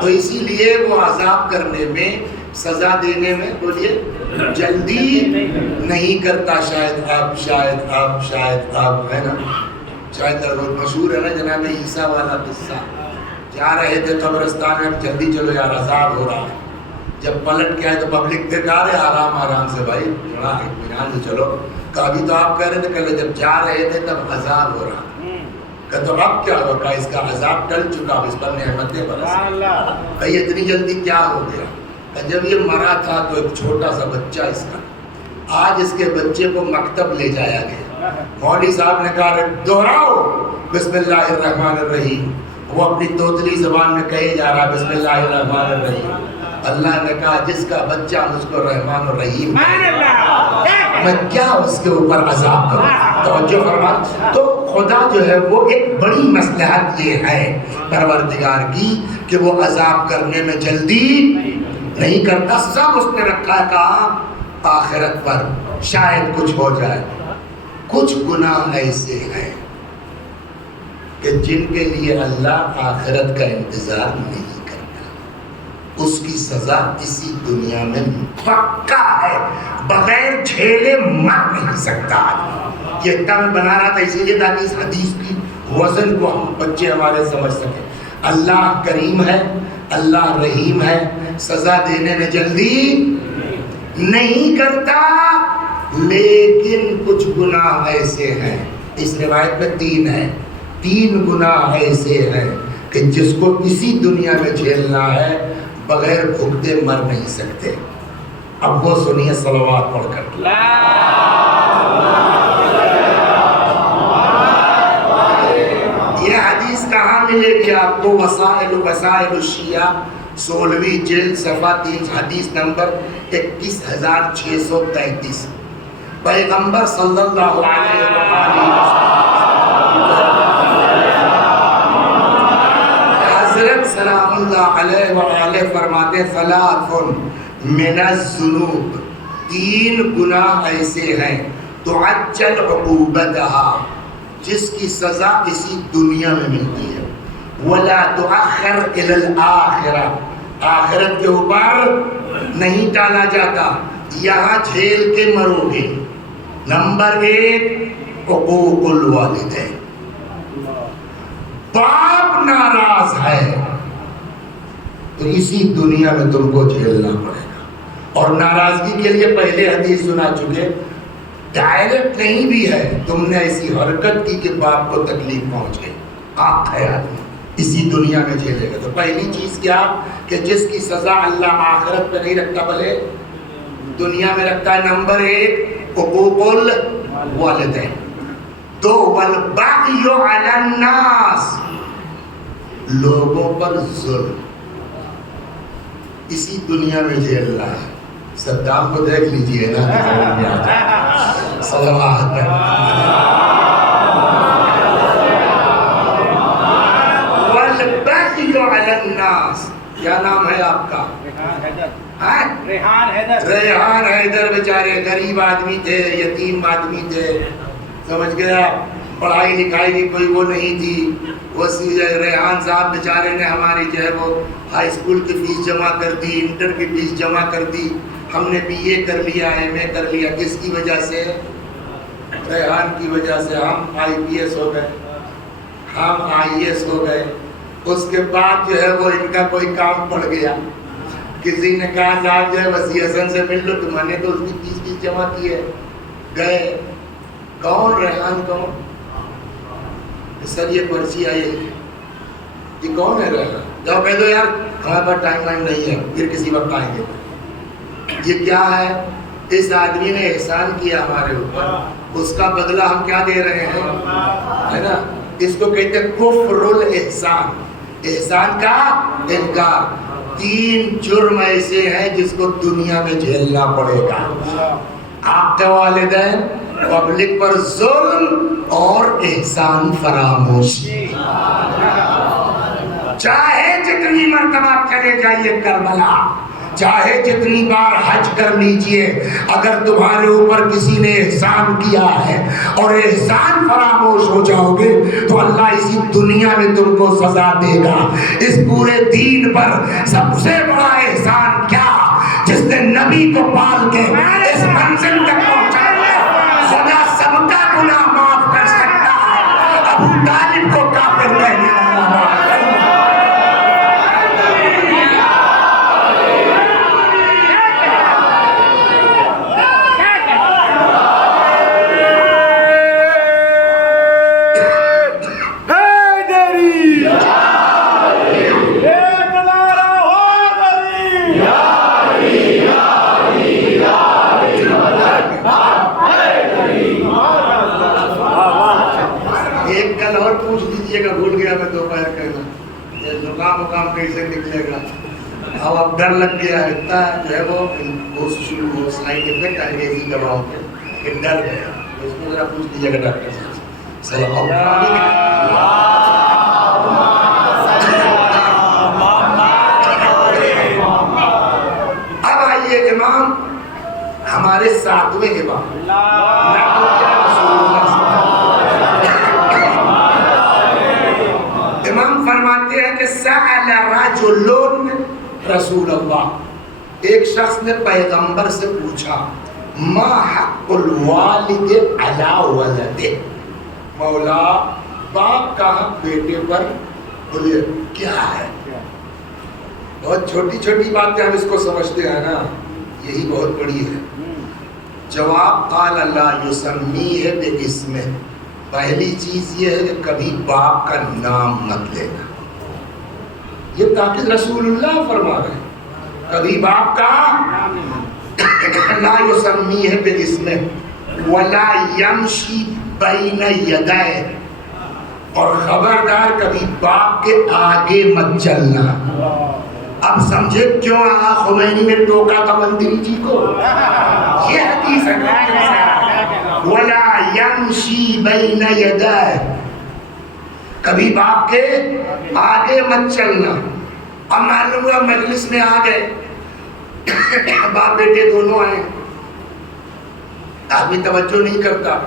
تو اسی لیے وہ عذاب کرنے میں, سزا دینے میں بولیے جلدی نہیں کرتا. شاید اب ہے نا, شاید مشہور ہے نا جناب عیسیٰ والا قصہ. جا رہے تھے قبرستان میں, جلدی چلو یار عذاب ہو رہا ہے. جب پلٹ کے آئے تو پبلک تھے, کہا رہے آرام سے بھائی, تھوڑا اطمینان سے چلو. کبھی تو آپ کہہ رہے تھے کل جب جا رہے تھے تب عذاب ہو رہا. کہ تو اب کیا ہوگا, اس کا عذاب ٹل چکا, اس پر نعمتیں برس. بھائی اتنی جلدی کیا ہو گیا؟ جب یہ مرا تھا تو ایک چھوٹا سا بچہ اس کا, آج اس کے بچے کو مکتب لے جایا گیا. مولوی صاحب نے کہا دہراؤ بسم اللہ الرحمن الرحیم. وہ اپنی توتلی زبان میں کہے جا رہا بسم اللہ الرحمن الرحیم. اللہ نے کہا جس کا بچہ مجھ کو رحمان الرحیم میں کیا اس کے اوپر عذاب کروں. توجہ فرما. تو خدا جو ہے وہ ایک بڑی مصلحت یہ ہے پروردگار کی کہ وہ عذاب کرنے میں جلدی نہیں کرتا. سب اس نے رکھا ہے کہاں؟ آخرت پر, شاید کچھ ہو جائے. کچھ گناہ ایسے ہیں کہ جن کے لیے اللہ آخرت کا انتظار نہیں کرتا, اس کی سزا اسی دنیا میں پکا ہے, بغیر جھیلے مر نہیں سکتا. یہ ٹنگ بنا رہا تھا اسی لیے تاکہ اس حدیث کی وزن کو ہم بچے ہمارے سمجھ سکیں. اللہ کریم ہے, اللہ رحیم ہے, سزا دینے میں جلدی نہیں کرتا. لیکن کچھ گناہ ایسے ہیں, اس روایت میں 3 ہیں, 3 گناہ ایسے ہیں کہ جس کو اسی دنیا میں جھیلنا ہے, بغیر بھگتے مر نہیں سکتے. اب وہ سنیے صلوات پڑھ کر. یہ حدیث کہاں ملے گی آپ کو؟ وسائل الشیعہ 16ویں جلد صفحہ 3 حدیث نمبر 21633. پیغمبر صلی اللہ علیہ وسلم حضرت سلام اللہ علیہ وآلہ فرماتے ثلاث من الذنوب, 3 گناہ ایسے ہیں تعجل عقوبتها، جس کی سزا اسی دنیا میں ملتی ہے، ولا تؤخر الى الآخرہ، آخرت کے اوپر نہیں ٹالا جاتا، یہاں جھیل کے مرو گے۔ نمبر 1 حقوق الوالدین، باپ ناراض ہے تو اسی دنیا میں تم کو جھیلنا پڑے گا، اور ناراضگی کے لیے پہلے حدیث سنا چکے، ڈائریکٹ نہیں بھی ہے، تم نے ایسی حرکت کی کہ باپ کو تکلیف پہنچ گئی، آپ ہے آدمی اسی دنیا میں جھیلے گا۔ تو پہلی چیز کیا کہ جس کی سزا اللہ آخرت پہ نہیں رکھتا بلے دنیا میں رکھتا ہے۔ نمبر 1 حقوق الوالدین۔ 2 والبغی علی الناس، لوگوں پر ظلم اسی دنیا میں جھیلنا ہے۔ صدام کو دیکھ لیجئے نا، صلوات والبغی علی الناس۔ کیا نام ہے آپ کا؟ ریحان حیدر، بیچارے غریب آدمی تھے، یتیم آدمی تھے، سمجھ گیا، پڑھائی لکھائی کی کوئی وہ نہیں تھی۔ وہ ریحان صاحب بیچارے نے ہماری جو ہے وہ ہائی اسکول کی فیس جمع کر دی، انٹر کی فیس جمع کر دی، ہم نے BA کر لیا، MA کر لیا، کس کی وجہ سے؟ ریحان کی وجہ سے۔ ہم IPS ہو گئے، ہم IAS ہو گئے۔ اس کے بعد جو ہے وہ ان کا کوئی کام پڑ گیا، کسی نے کہا صاحب جو ہے وسیع حسن سے مل لو، تمہارے تو اس کی فیس جمع کی ہے، گئے۔ کون؟ ریحان کون؟ سر یہ پرچی آئی ہے، یہ کون ہے ریحان؟ جاؤ کہہ دو یار ہمارے پاس ٹائم وائم نہیں ہے، پھر کسی وقت آئیں گے۔ یہ کیا ہے؟ اس آدمی نے احسان کیا ہمارے اوپر، اس کا بدلہ ہم کیا دے رہے ہیں، ہے نا؟ اس کو کہتے ہیں کفر الاحسان، احسان کا انکار۔ 3 جرم ایسے ہیں جس کو دنیا میں جھیلنا پڑے گا، آپ کے والدین، پبلک پر ظلم اور احسان فراموشی۔ چاہے جتنی مرتبہ چلے جائیے کربلا، چاہے جتنی بار حج کر لیجئے، اگر تمہارے اوپر کسی نے احسان کیا ہے اور احسان فراموش ہو جاؤ گے تو اللہ اسی دنیا میں تم کو سزا دے گا۔ اس پورے دین پر سب سے بڑا احسان کیا؟ جس نے نبی کو پال کے اس منزل تک پہنچایا، خدا سب کا گناہ معاف کر سکتا ہے، ابو طالب کو کافر کہنے والا معاف کر سکتا ہے۔ بھول گیا میں دوپہر کہنا، زکام کیسے نکلے گا، اب ڈر لگ گیا ہے، اتنا جو ہے وہ شروع ہو سائنٹیفک انگریزی دواؤں پہ کہ ڈر گیا۔ اس کو ذرا پوچھ لیجیے گا ڈاکٹر صاحب۔ اب آئیے امام، ہمارے 7ویں امام فرماتے ہیں کہ سأل رجل رسول اللہ، ایک شخص نے پیغمبر سے پوچھا، ما حق الوالد علی ولدہ، مولا باپ کا حق بیٹے پر بولے کیا ہے؟ بہت چھوٹی چھوٹی باتیں ہم اس کو سمجھتے ہیں نا، یہی بہت بڑی ہے۔ جواب قال لا یسمیہ باسمہ، پہلی چیز یہ ہے کہ کبھی باپ کا نام مت لینا، یہ تاکہ رسول اللہ فرما رہے ہیں، کبھی باپ کا لا یسمیہ باسمہ ولا یمشی بین یدیہ، اور خبردار کبھی باپ کے آگے مت چلنا۔ اب سمجھے کیوں آقا خمینی نے ٹوکا تھا مندری جی کو، یہ حدیث ہے، وَلَا يَمْشِي بَيْنَ يَدَيْهِ، کبھی باپ کے آگے مت چلنا۔ اب معلوم ہوا مجلس میں آ گئے، باپ بیٹے دونوں آئے، آدمی توجہ نہیں کرتا.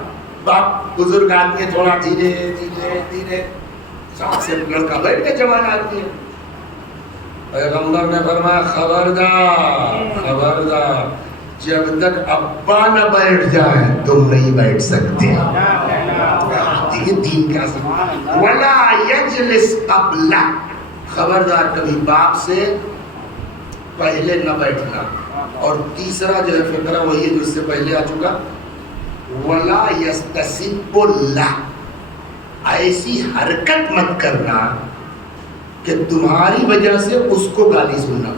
باپ بزرگ آدمی ہے, تھوڑا دھیرے دھیرے دھیرے, ساتھ سے لڑکا بیٹھ کے جوان آدمی ہے. پیغمبر نے فرمایا خبردار خبردار, جب تک ابا نہ بیٹھ جائے تم نہیں بیٹھ سکتے. دیکھیے دین کا اصل, ولا یجلس قبل, خبردار کبھی باپ سے پہلے نہ بیٹھنا. اور تیسرا جو ہے فقرہ وہی ہے جو اس سے پہلے آ چکا, ولا یستسب اللہ, ایسی حرکت مت کرنا کہ تمہاری وجہ سے اس کو گالی سننا.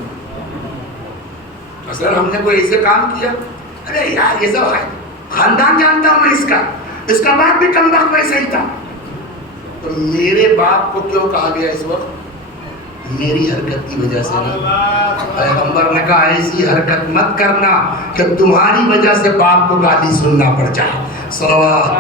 مثلا ہم نے کوئی ایسے کام کیا, ارے یار یہ سب خاندان جانتا ہوں میں, اس کا باپ بھی کم وقت ویسے ہی تھا. تو میرے باپ کو کیوں کہا گیا اس وقت؟ میری حرکت کی وجہ سے نہیں. پیغمبر نے کہا ایسی حرکت مت کرنا کہ تمہاری وجہ سے باپ کو گالی سننا پڑ جائے. صلوات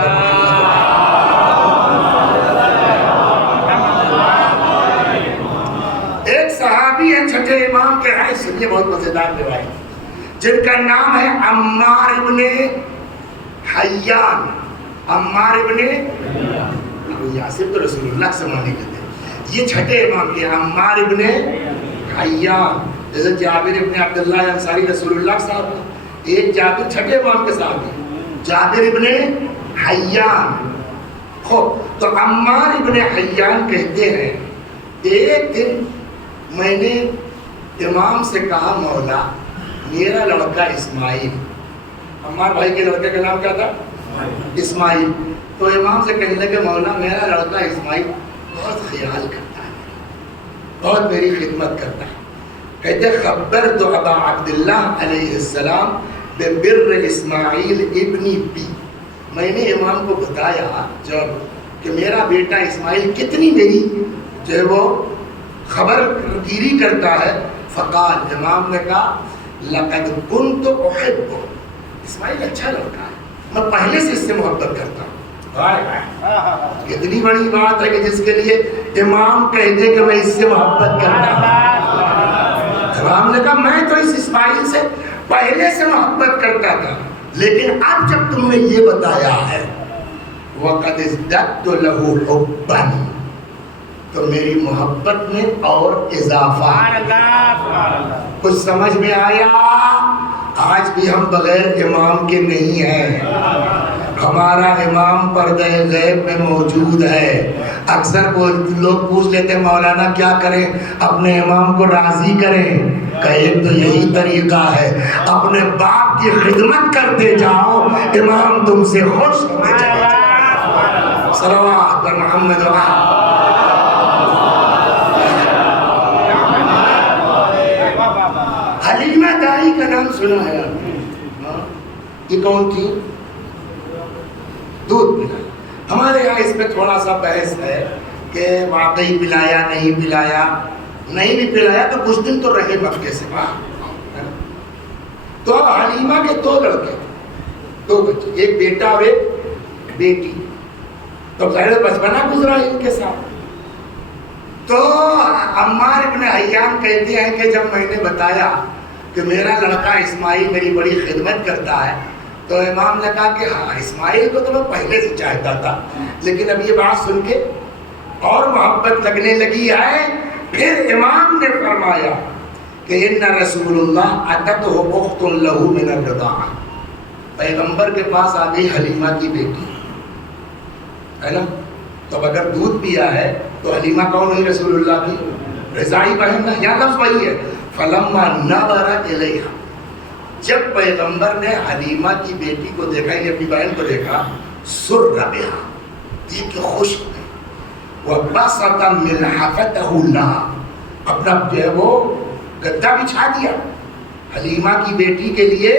ایک صحابی ہے چھٹے امام کے ہیں, سنیے بہت مزیدار روایت, جن کا نام ہے عمار ابن حیان. عمار ابن یاسر تو رسول اللہ سے مانے گئے تھے. یہ چھٹے امام کے عمار ابن حیان, جیسے جابر ابن عبداللہ انصاری رسول اللہ صاحب, ایک جابر چھٹے امام کے صاحب ہیں, جابر ابن حیان. خوب, تو عمار ابن حیان کہتے ہیں ایک دن میں نے امام سے کہا مولا میرا لڑکا اسماعیل, عمار بھائی کے لڑکے کا نام کیا تھا؟ اسماعیل. تو امام سے کہنے لگے مولا میرا لڑکا اسماعیل بہت خیال کرتا ہے, بہت میری خدمت کرتا ہے. کہتے خبرت ابا عبداللہ علیہ السلام ببر اسماعیل ابنی بی, میں نے امام کو بتایا جب کہ میرا بیٹا اسماعیل کتنی میری جو ہے وہ خبر گیری کرتا ہے. فقال, امام نے کہا لقد كنت احب, اسماعیل اچھا لڑکا ہے, میں پہلے سے اس سے محبت کرتا ہوں. اتنی بڑی بات ہے کہ جس کے لیے امام کہتے کہ میں اس سے محبت کرتا ہوں. امام نے کہا میں تو اس اسماعیل سے پہلے سے محبت کرتا تھا, لیکن اب جب تم نے یہ بتایا ہے وَقَدْ ازْدَدْتُ لَهُ حُبًّا, تو میری محبت میں اور اضافہ. کچھ سمجھ میں آیا؟ آج بھی ہم بغیر امام کے نہیں ہیں, ہمارا امام پردہ غیب میں موجود ہے. اکثر لوگ پوچھ لیتے ہیں مولانا کیا کریں اپنے امام کو راضی کریں. کہے تو یہی طریقہ ہے, اپنے باپ کی خدمت کرتے جاؤ, امام تم سے خوش ہوتے چلے جاؤ. صلوات پر محمد و حلیمہ دائی کا نام سنا ہے آپ نے؟ یہ کون تھی؟ دودھ پلایا. ہمارے یہاں اس میں تھوڑا سا بحث ہے کہ واقعی پلایا نہیں پلایا. نہیں بھی پلایا تو کچھ دن تو رہے مکے سے باہر. تو حلیمہ کے دو لڑکے, دو بچے, ایک بیٹا اور ایک بیٹی. تو ظاہر بچپنا گزرا ان کے ساتھ. تو عمار ابن حیان کہتے ہیں کہ جب میں نے بتایا کہ میرا لڑکا اسماعیل میری بڑی خدمت کرتا ہے, تو امام نے کہا کہ ہاں اسماعیل کو تو میں پہلے سے چاہتا تھا, لیکن اب یہ بات سن کے اور محبت لگنے لگی ہے. پھر امام نے فرمایا کہ ان رسول اللہ اتتہ اخت لہ من الرضاعہ, پیغمبر کے پاس آ گئی حلیمہ کی بیٹی ہے نا. تو اگر دودھ پیا ہے تو حلیمہ کون ہوئی؟ رسول اللہ کی رضاعی بہن. یہاں لفظ وہی ہے فلما نظر الیہا, جب پیغمبر نے حلیمہ کی بیٹی کو دیکھا, یہ اپنی بہن کو دیکھا, سر بہا, دیکھ کے خوش ہو گئے. وبسط ملحفتہ لہا, اپنا جو ہے وہ گدا بچھا دیا حلیمہ کی بیٹی کے لیے,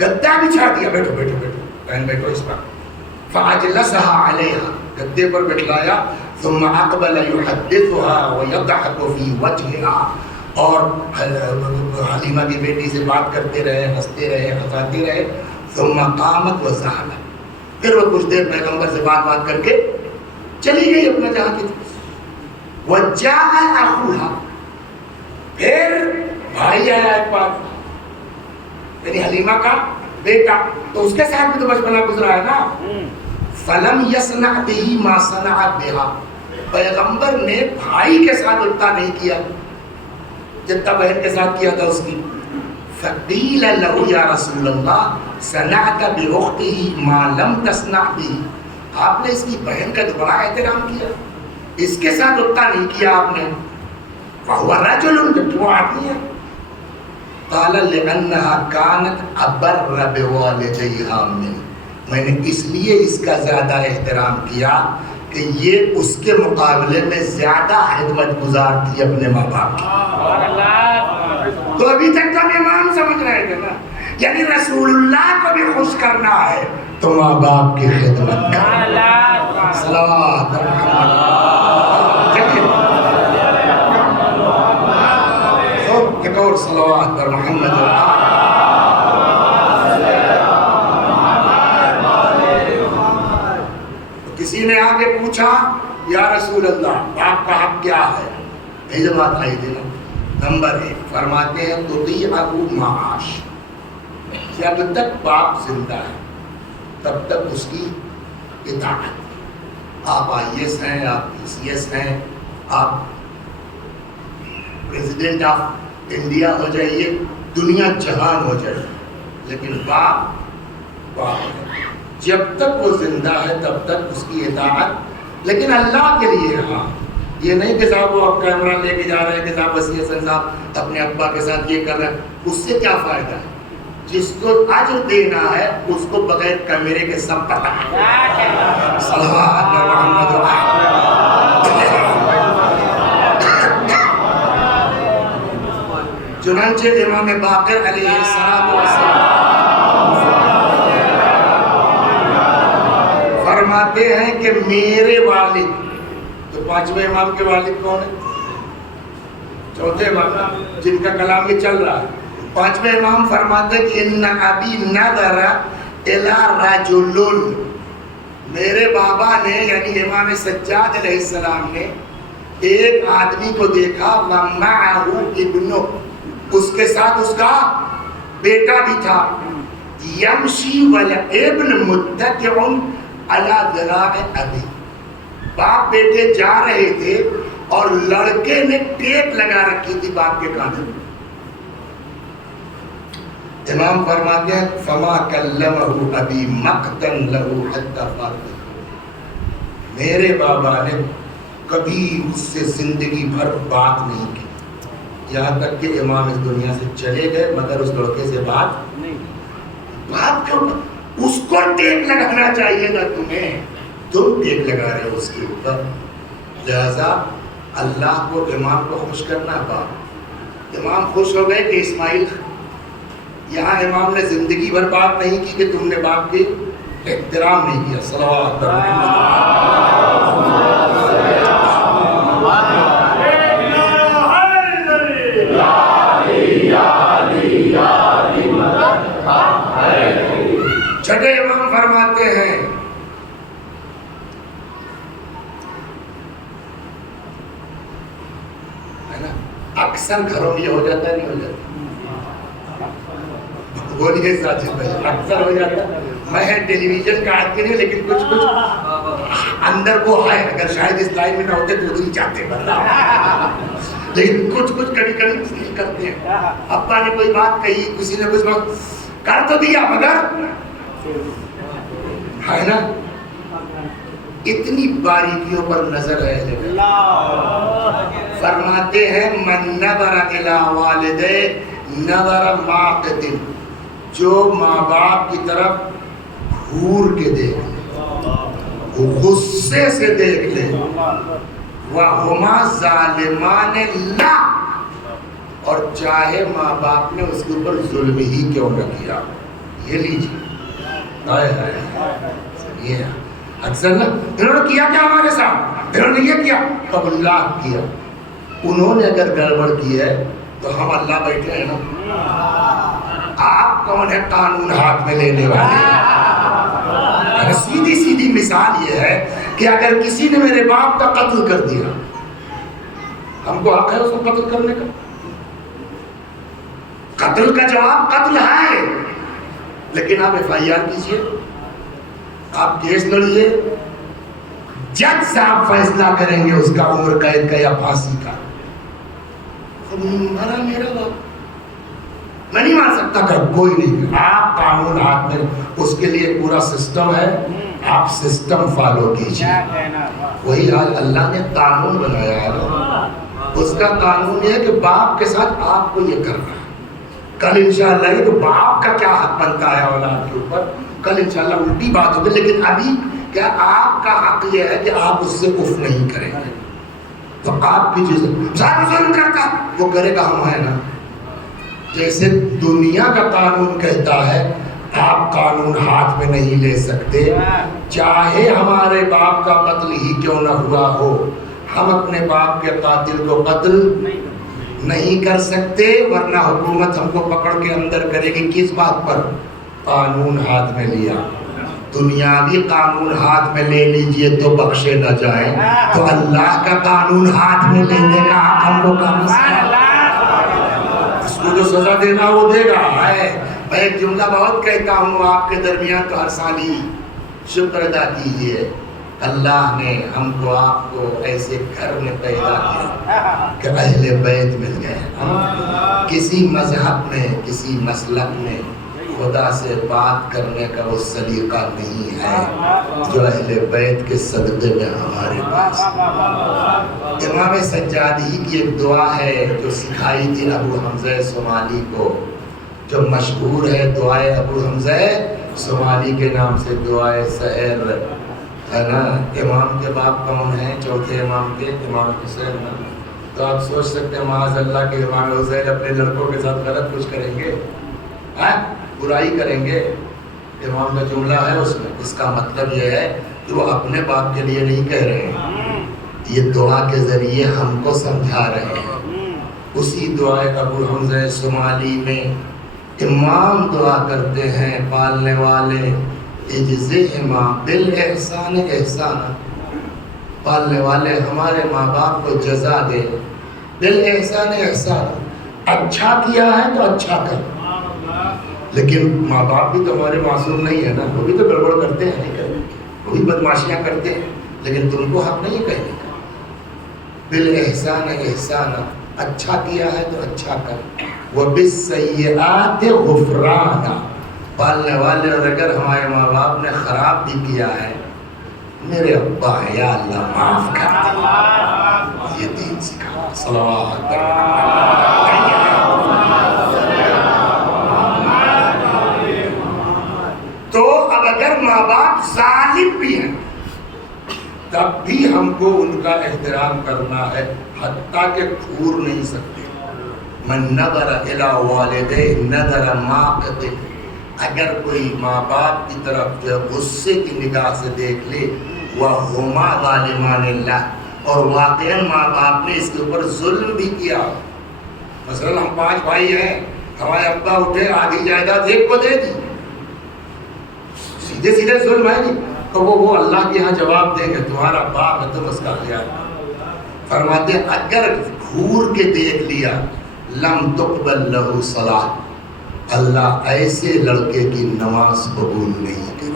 گدا بچھا دیا, بیٹھو بیٹھو بیٹھو بہن بیٹھو اس پر. فاجلسها علیہا, گدے پر بٹھلایا. ثم اقبل يحدثها ويضحك في وجهها, اور حلیمہ کی بیٹی سے بات کرتے رہے, ہنستے رہے, ہنساتے رہے. ثم قامت وذهبت, پھر وہ کچھ دیر پیغمبر سے بات کر کے چلی گئی اپنا جہاں کی طرف. وجاء اخوها, پھر بھائی آیا ایک بار, یعنی حلیمہ کا بیٹا تو اس کے ساتھ بھی تو بچپنا گزرا ہے نا. فلم یصنع بہ ما صنع بہا، پیغمبر نے بھائی کے ساتھ اتنا نہیں کیا جتنا بہن کے ساتھ کیا تھا اس کی. فقیل له یا رسول اللہ صنعت باختہ ما لم تصنع بہ، آپ نے اس کی بہن کا بڑا احترام کیا، اس کے ساتھ اتنا نہیں کیا آپ نے. فهو رجل، جب وہ آدمی ہے. قال لأنها كانت أبر بوالديها منه، میں نے اس لیے اس کا زیادہ احترام کیا کہ یہ اس کے مقابلے میں زیادہ خدمت گزار تھی اپنے ماں باپ کی. تو ابھی تک تو ہم امام سمجھ رہے تھے نا، یعنی رسول اللہ کو بھی خوش کرنا ہے تو ماں باپ کی خدمت کرنا. صلوات محمد. ایک اور صلوات پر محمد. کسی نے آگے پوچھا یا رسول اللہ باپ کا حق کیا ہے؟ یہ بات آئی تھی نا. نمبر 1 فرماتے ہیں تطیعہ معاش، جب تک باپ زندہ ہے تب تک اس کی اطاعت. آپ IAS ہیں، آپ PCS ہیں، آپ پریزیڈنٹ آف انڈیا ہو جائیے، دنیا جہان ہو جائے، لیکن باپ ہے. جب تک وہ زندہ ہے تب تک اس کی اطاعت، لیکن اللہ کے لیے. ہاں یہ نہیں کہ صاحب وہ اب کیمرہ لے کے جا رہے ہیں کہ صاحب وسیع حسن صاحب اپنے ابا کے ساتھ یہ کر رہے ہیں، اس سے کیا فائدہ ہے؟ جس کو اجر دینا ہے اس کو بغیر کیمرے کے سب پتہ ہے. صلوات محمد. چنانچہ امام باقر علیہ السلام فرماتے ہیں کہ میرے والد، تو 5ویں امام کے والد کون ہیں؟ 4تھے امام جن کا کلام یہ چل رہا ہے. 5ویں امام فرماتے ہیں کہ ان ابی نظر الی رجل، میرے بابا نے یعنی امام سجاد علیہ السلام نے ایک آدمی کو دیکھا، ومعہ ابنہ، اس کے ساتھ اس کا بیٹا بھی تھا. یمشی والابن متکئ علی ذراع ابی، باپ بیٹے جا رہے تھے اور لڑکے نے ٹیپ لگا رکھی تھی باپ کے کاندھے میں. امام فرماتے ہیں فما کلمہ ابی مقتا لہ حتی فارغ، میرے بابا نے کبھی اس سے زندگی بھر بات نہیں کی، یہاں تک کہ امام اس دنیا سے چلے گئے مگر اس لڑکے سے بات نہیں. بات کیوں؟ اس کو ٹیپ لگانا چاہیے نا تمہیں، تم ٹیپ لگا رہے ہو اس کے اوپر. لہذا اللہ کو امام کو خوش کرنا. باپ امام خوش ہو گئے کہ اسماعیل، یہاں امام نے زندگی بھر بات نہیں کی کہ تم نے باپ کی احترام نہیں کیا. صلوات چھٹے امام فرماتے ہیں اکثر گھروں میں یہ ہو جاتا ہے، نہیں ہو جاتا؟ بولیے ساجد بھائی، اکثر ہو جاتا ہے. میں ٹیلی ویژن کا آدمی نہیں، لیکن کچھ اندر وہ ہے، اگر شاید اس لائن میں نہ ہوتے تو نہیں چاہتے لیکن کچھ کبھی کرتے ہیں. ابا نے کوئی بات کہی، کسی نے کچھ بات کر تو دیا مگر ہے نا اتنی باریکیوں پر نظر ہے. فرماتے ہیں من نظر الی والدے نظر معقد، جو ماں باپ کی طرف گھور کے دیکھ لے، غصے سے دیکھ لے، وَهُمَا ظَالِمَانِ اللَّهِ، اور چاہے ماں باپ نے اس کے اوپر ظلم ہی کیوں نہ کیا. یہ لیجیے یہ اکثر نا انہوں نے کیا کیا ہمارے ساتھ، انہوں نے یہ کیا، اب اللہ کیا. انہوں نے اگر گڑبڑ کی ہے تو ہم اللہ بیٹھے ہیں نا. آپ کون ہے قانون ہاتھ میں لینے والے؟ سیدھی مثال یہ ہے کہ اگر کسی نے میرے باپ کا قتل کر دیا، ہم کو حق ہے اس کو قتل کرنے کا؟ قتل کا جواب قتل ہے، لیکن آپ FIR کیجئے، آپ کیس لڑیے، جج صاحب فیصلہ کریں گے اس کا عمر قید کا یا پھانسی کا. مرا میرا باپ میں نہیں مار سکتا کہ کوئی نہیں. آپ قانون ہاتھ میں، اس کے لیے پورا سسٹم ہے، آپ سسٹم فالو کیجئے. وہی حال اللہ نے قانون بنایا ہے، اس کا قانون یہ ہے کہ باپ کے ساتھ آپ کو یہ کرنا ہے. کل انشاءاللہ یہ کہ باپ کا کیا حق بنتا ہے اولاد کے اوپر، کل انشاءاللہ الٹی بات ہوگی. لیکن ابھی کیا آپ کا حق یہ ہے کہ آپ اس سے اف نہیں کریں گے. تو آپ کی چیز صاحب ظلم کرتا وہ کرے گا، ہم ہیں نا. جیسے دنیا کا قانون کہتا ہے آپ قانون ہاتھ میں نہیں لے سکتے، چاہے ہمارے باپ کا قتل ہی کیوں نہ ہوا ہو، ہم اپنے باپ کے قاتل کو قتل نہیں کر سکتے، ورنہ حکومت ہم کو پکڑ کے اندر کرے گی. کس بات پر؟ قانون ہاتھ میں لیا. دنیاوی قانون ہاتھ میں لے لیجئے تو بخشے نہ جائیں، تو اللہ کا قانون ہاتھ میں لینے کا حق ہم کو کہاں سے؟ اس کو جو سزا دینا وہ دے گا. میں ایک جملہ بہت کہتا ہوں آپ کے درمیان، تو ہر سال ہی شکر ادا کیجئے، اللہ نے ہم کو آپ کو ایسے گھر میں پیدا کیا کہ اہل بیت مل گئے. کسی مذہب میں، کسی مسلک میں خدا سے بات کرنے کا وہ سلیقہ نہیں ہے جو اہل بیت کے صدقے میں ہمارے پاس. امام سجادی کی ایک دعا ہے جو سکھائی تھی ابو حمزہ صومالی کو، جو مشہور ہے دعائے ابو حمزہ صومالی کے نام سے، دعائے سحر ہے نا. امام کے باپ کون ہیں؟ چوتھے امام کے امام حسین نا. تو آپ سوچ سکتے ہیں معاذ اللہ کہ امام حسین اپنے لڑکوں کے ساتھ غلط کچھ کریں گے، برائی کریں گے. امام کا جملہ ہے اس میں، اس کا مطلب یہ ہے کہ وہ اپنے باپ کے لیے نہیں کہہ رہے ہیں، یہ دعا کے ذریعے ہم کو سمجھا رہے ہیں. اسی دعائے ابو حمزہ صومالی میں امام دعا کرتے ہیں، پالنے والے اجزہما بالاحسان احسانا، پالنے والے ہمارے ماں باپ کو جزا دے بالاحسان احسانا، اچھا کیا ہے تو اچھا کر. لیکن ماں باپ بھی تو ہمارے معصوم نہیں ہے نا، وہ بھی تو گڑبڑ کرتے ہیں، نہیں کرتے، وہ بھی بدماشیاں کرتے ہیں، لیکن تم کو حق نہیں کہنے کا. بالاحسان احسانا، اچھا کیا ہے تو اچھا کر. وبالسیئات غفرانا، پالنے والے اور اگر ہمارے ماں باپ نے خراب بھی کیا ہے، میرے ابا ہے یا اللہ معاف کر. یہ دین سکھا. صلوات تو اب اگر ماں باپ ظالم بھی ہیں تب بھی ہم کو ان کا احترام کرنا ہے، حتیٰ کہ پھور نہیں سکتے. من نظر الی والدیہ نظر ماقت، اگر کوئی ماں باپ کی طرف جو غصے کی نگاہ سے دیکھ لے، وہما ظالمان اللہ، اور واقعاً ماں باپ نے اس کے اوپر ظلم بھی کیا. مثلا ہم 5 بھائی ہیں، ہمارے ابا اٹھے آدھی جائیداد ایک کو دے دی، سیدھے سیدھے ظلم ہے نہیں، تو وہ اللہ کے ہاں جواب دیں گے تمہارا باپ ہے تم اس کا خیال. فرماتے ہیں اگر گھور کے دیکھ لیا، لم تقبل لہ صلاۃ، اللہ ایسے لڑکے کی نماز قبول نہیں کرے.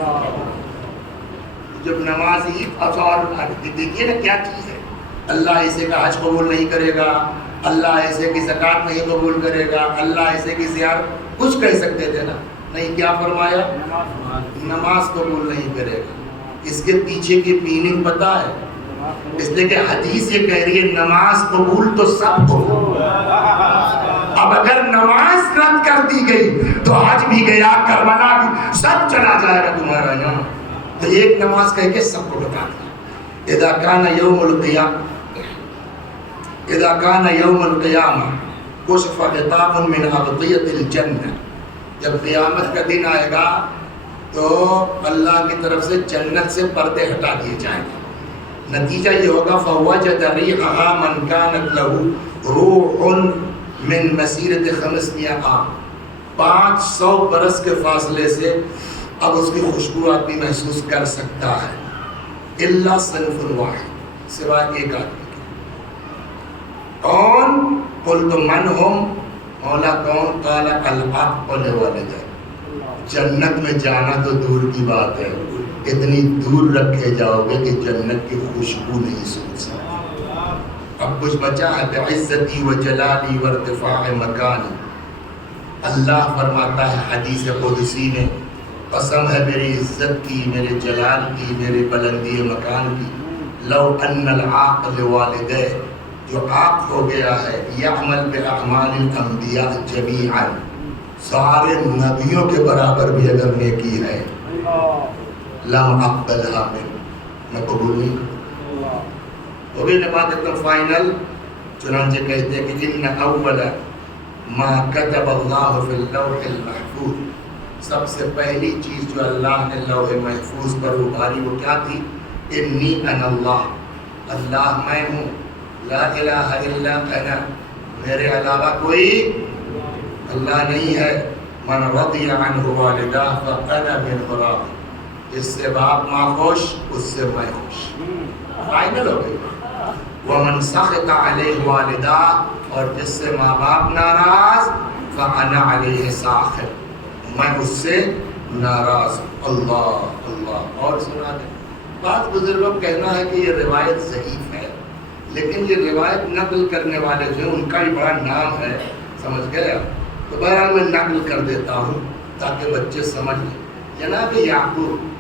جب نماز ہی دیکھیے نا کیا چیز ہے، اللہ ایسے کا حج قبول نہیں کرے گا، اللہ ایسے کی زکوٰۃ نہیں قبول کرے گا، اللہ ایسے کی زیارت، کچھ کہہ سکتے تھے نا، نہیں کیا فرمایا؟ نماز قبول نہیں کرے گا. اس کے پیچھے کی میننگ پتہ ہے؟ اس لیے کہ حدیث یہ کہہ رہی ہے نماز قبول تو سب کو. اب اگر نماز رد کر دی گئی تو حج بھی گیا، کربلا بھی، سب چلا جائے گا تمہارا یہاں. تو ایک نماز کہہ کے سب کو بتا دیا. اذا کان یوم القیامہ، اذا کان یوم القیامہ کشف غطاء من اغطیۃ الجنہ، جب قیامت کا دن آئے گا تو اللہ کی طرف سے جنت سے پردے ہٹا دیے جائیں گے. نتیجہ یہ ہوگا فوجد ریحها من كانت له روح من مسیرت 500 عام، 500 برس کے فاصلے سے اب اس کی خوشبو آدمی محسوس کر سکتا ہے. الا صنف واحد، سوائے ایک آدمی کے. کون؟ قلت من هم، مولا کون؟ قال الاب والوالدین، جنت میں جانا تو دور کی بات ہے، اتنی دور رکھے جاؤ گے کہ جنت کی خوشبو نہیں سن سکتے۔ اب کچھ بچا ہے، بعزتی و جلالی و ارتفاع مکانی۔ اللہ فرماتا ہے حدیث قدسی میں، قسم ہے میری عزت کی، میرے جلال کی، میرے بلندی مکان کی، لو ان العاقل والدے، جو عاق ہو گیا ہے، یعمل باعمال الانبیاء جمیعا، سارے نبیوں کے برابر بھی اگر نیکی ہے، لم اقبلها من، میں قبول نہیں کروں۔ وہ بھی بات ایک دم فائنل، چنانچہ کہتے ہیں کہ ان اول ما کتب اللہ فی اللوح المحفوظ، سب سے پہلی چیز جو اللہ نے لوح محفوظ پر ابھاری وہ کیا تھی؟ انی انا اللہ، اللہ میں ہوں، لا الہ الا انا، میرے علاوہ کوئی اللہ نہیں ہے، من رضی عنہ والدہ فانا منہ راضی، جس سے باپ ماں خوش اس سے میں خوش، فائنل ہو گئی۔ ومن سخط علیہ والدہ، اور جس سے ماں باپ ناراض، فانا علیہ ساخط، میں اس سے ناراض۔ اللہ اللہ۔ اور سنا دیں، بعض بزرگوں کا کہنا ہے کہ یہ روایت ضعیف ہے، لیکن یہ روایت نقل کرنے والے جو ان کا ہی بڑا نام ہے، سمجھ گئے؟ تو بہرحال میں نقل کر دیتا ہوں تاکہ بچے سمجھ لیں۔ جناب یعقوب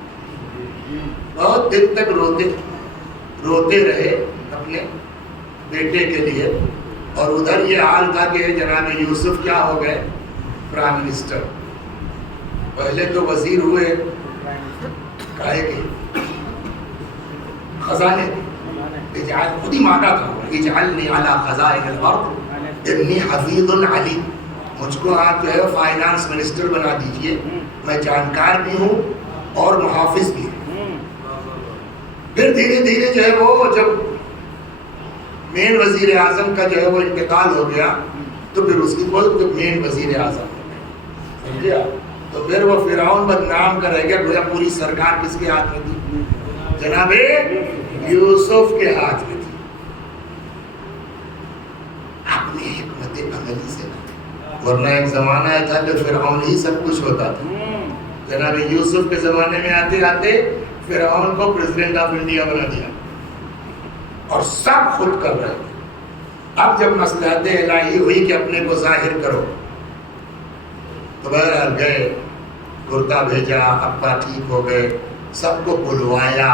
بہت دن تک روتے رہے اپنے بیٹے کے لیے، اور ادھر یہ حال تھا کہ جناب یوسف کیا ہو گئے؟ Prime minister. پہلے تو وزیر ہوئے کاہے کے؟ خزانے، خود ہی مانگا تھا، اجعلنی علی خزائن الارض انی حفیظ علیم، مجھ کو آپ جو ہے فائنانس منسٹر بنا دیجئے، میں جانکار بھی ہوں اور محافظ بھی ہوں۔ پھر دھیرے دھیرے جو ہے وہ جب مین وزیر اعظم کا جو ہے وہ انتقال ہو گیا، تو پھر اس کی بول تو مین وزیر اعظم ہو گیا، سمجھے آپ؟ تو پھر وہ فرعون بدنام کا رہ گیا، گویا پوری سرکار کس کے ہاتھ میں تھی؟ جناب یوسف کے ہاتھ میں تھی۔ اپنی حکمت عملی سے، ورنہ ایک زمانہ تھا جو فرعون ہی سب کچھ ہوتا تھا۔ جناب یوسف کے زمانے میں آتے آتے فرعون کو پریزیڈنٹ آف انڈیا بنا دیا، اور سب خود کر رہے تھے۔ اب جب مصلحت الہی ہوئی کہ اپنے کو ظاہر کرو، تو بہرحال گئے، کرتا بھیجا، ابا ٹھیک ہو گئے، سب کو بلوایا۔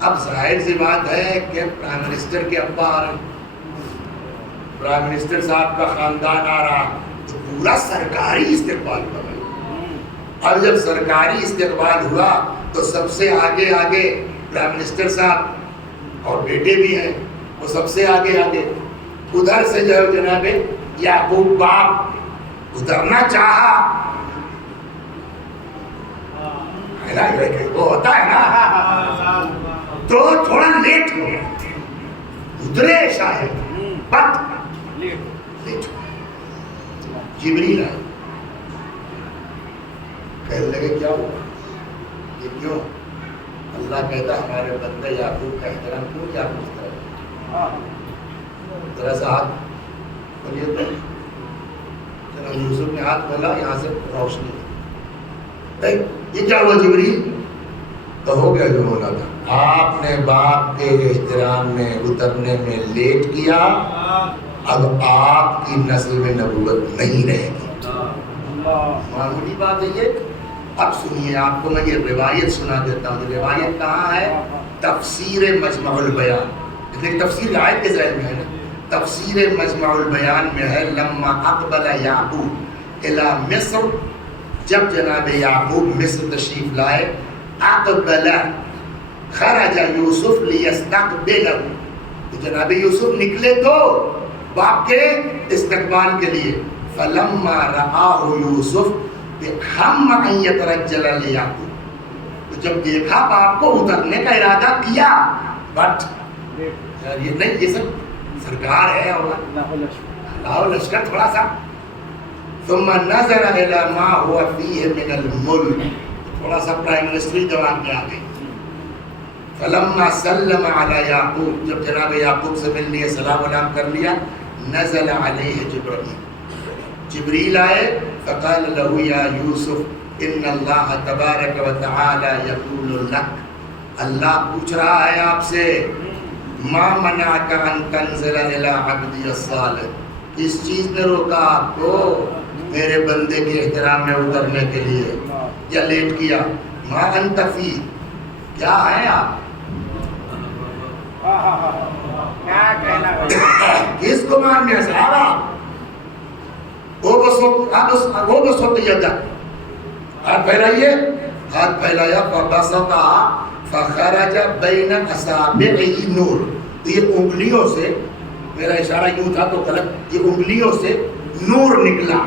اب ظاہر سی بات ہے کہ پرائم منسٹر کے ابا آ رہے، پرائم منسٹر صاحب کا خاندان آ رہا، تو پورا سرکاری استقبال کر رہے۔ اب جب سرکاری استقبال ہوا تو سب سے آگے آگے پرائم منسٹر صاحب اور بیٹے بھی ہیں، وہ سب سے آگے آگے۔ ادھر سے جو ہے جناب یعقوب باپ اترنا چاہا، وہ ہوتا ہے نا، تو تھوڑا لیٹ ہو گیا، اترے شاید بٹ لیٹ ہو، جبریل آئے، کہنے لگے کیا ہوا، یہ کیوں؟ اللہ کہتا ہمارے بندے یعقوب کا احترام کیوں کیا پوچھتا ہے؟ ذرا سا ہاتھ کھولیے تو جناب یوسف نے ہاتھ کھولا، یہاں سے روشنی، یہ کیا ہوا جبریل؟ تو ہو گیا جو ہونا تھا، آپ نے باپ کے احترام میں اترنے میں لیٹ کیا، اب آپ کی نسل میں نبوت نہیں رہے گی۔ معمولی بات ہے یہ۔ اب سنیے، آپ کو میں یہ روایت سنا دیتا ہوں۔ روایت کہاں ہے؟ تفسیر مجمع البیان، لیکن تفسیر آیت کے ذیل میں ہے نا، تفسیر مجمع البیان میں ہے، لما اقبل یعقوب الی مصر، جب جناب یعقوب مصر تشریف لائے، اقبل خرج یوسف لیستقبلہ، تو جناب یوسف نکلے تو باپ کے استقبال کے لیے، فلما رآہ یوسف بحم ان یترجل لیعقوب، تو جب دیکھا باپ کو اترنے کا ارادہ کیا، بٹ یہ نہیں، یہ سب سرکار ہے اور اللہ لشکر تھوڑا سا، ثم نظر الى ما هو فيه من الملک، تھوڑا سا پرائم منسٹری جواب میں آ گئی۔ فلما سلم علی یعقوب، جب جناب یعقوب سے مل لیے، سلام علام کر لیا، نزل علیہ جبرائیل، جبریل آئے، فقال له یا یوسف ان اللہ تبارک و تعالی یقول لک، اللہ پوچھ رہا ہے آپ سے، ما منعک ان تنزل الی عبدی الصالح، کس چیز نے روکا آپ کو میرے بندے کے احترام میں اترنے کے لیے، یا لیٹ کیا؟ ما انت فی، کیا ہے آپ؟ کس کو ماننے صحابہ؟ وہ بسط یدہ، ہاتھ پھیلائیے، ہاتھ پھیلایا، فبسطا فخرج بین اصابعہ نور، یہ انگلیوں سے، میرا اشارہ یوں تھا تو غلط، یہ انگلیوں سے نور نکلا۔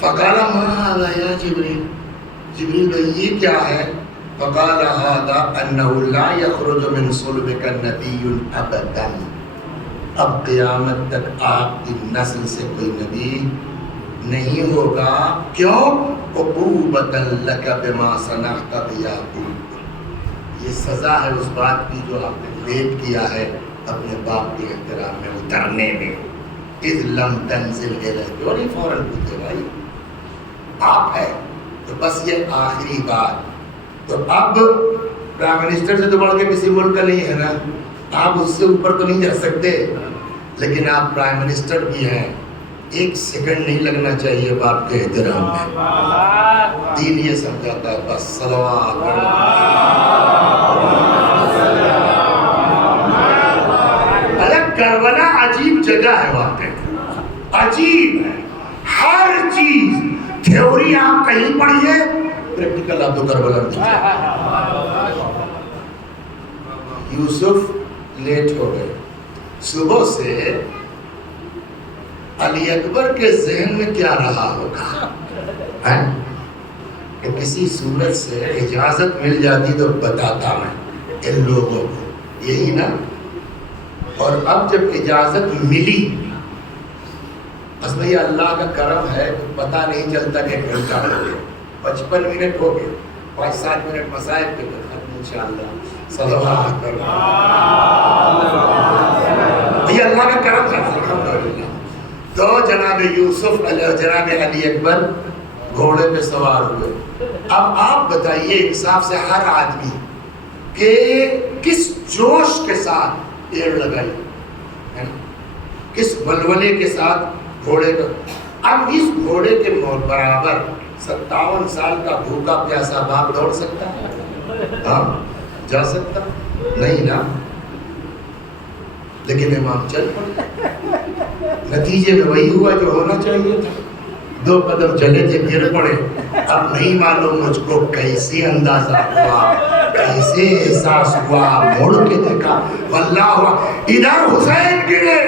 فقال ما هذا یا جبریل، جبریل بھائی یہ کیا ہے؟ فقال هذا انه لا يخرج من صلبك نبی ابدا، اب قیامت تک آپ کی نسل سے کوئی نبی نہیں ہوگا، کیوں؟ عقوبۃ لک بما صنعت بیعقوب، یہ سزا ہے اس بات کی جو آپ نے لیٹ کیا ہے اپنے باپ کے احترام میں اترنے میں۔ اذ لم تنزل الیہ، کیوں نہیں فوراً پوچھے بھائی آپ ہے؟ تو بس یہ آخری بات، تو اب پرائم منسٹر سے تو بڑھ کے کسی ملک کا نہیں ہے نا، آپ اس سے اوپر تو نہیں جا سکتے، لیکن آپ پرائم منسٹر بھی ہیں، ایک سیکنڈ نہیں لگنا چاہیے باپ کے احترام میں۔ دین یہ سمجھاتا ہے، بس صلوات الگ کربلا عجیب جگہ ہے، وہاں پہ عجیب ہے، ہر چیز تھیوری آپ کہیں پڑھیے، پریکٹیکل آپ تو کربلا میں۔ یوسف لیٹ ہو گئے، صبح سے علی اکبر کے ذہن میں کیا رہا ہوگا کہ کسی صورت سے اجازت مل جاتی تو بتاتا میں ان لوگوں کو، یہی نا؟ اور اب جب اجازت ملی، بس بھئی اللہ کا کرم ہے، پتہ نہیں چلتا کہ گھنٹہ ہو گیا، 55 منٹ ہو گئے، 5-7 منٹ مسائل کے ختم انشاءاللہ۔ صلوات یہ اللہ کا کرم ہے، الحمدللہ۔ تو جناب یوسف جناب علی اکبر گھوڑے پہ سوار ہوئے۔ اب آپ بتائیے انصاف سے ہر آدمی کہ کس جوش کے ساتھ پیڑ لگائی، کس ولولے کے ساتھ گھوڑے کا، اب اس گھوڑے کے برابر 57 سال کا بھوکا پیاسا باپ دوڑ سکتا ہے؟ ہاں جا سکتا نہیں نا، لیکن امام چل پڑے، نتیجے میں وہی ہوا جو ہونا چاہیے تھا، 2 قدم چلے تھے گر پڑے۔ اب نہیں معلوم مجھ کو کیسے اندازہ ہوا، کیسے احساس ہوا، مڑ کے دیکھا، واللہ ادھر حسین گرے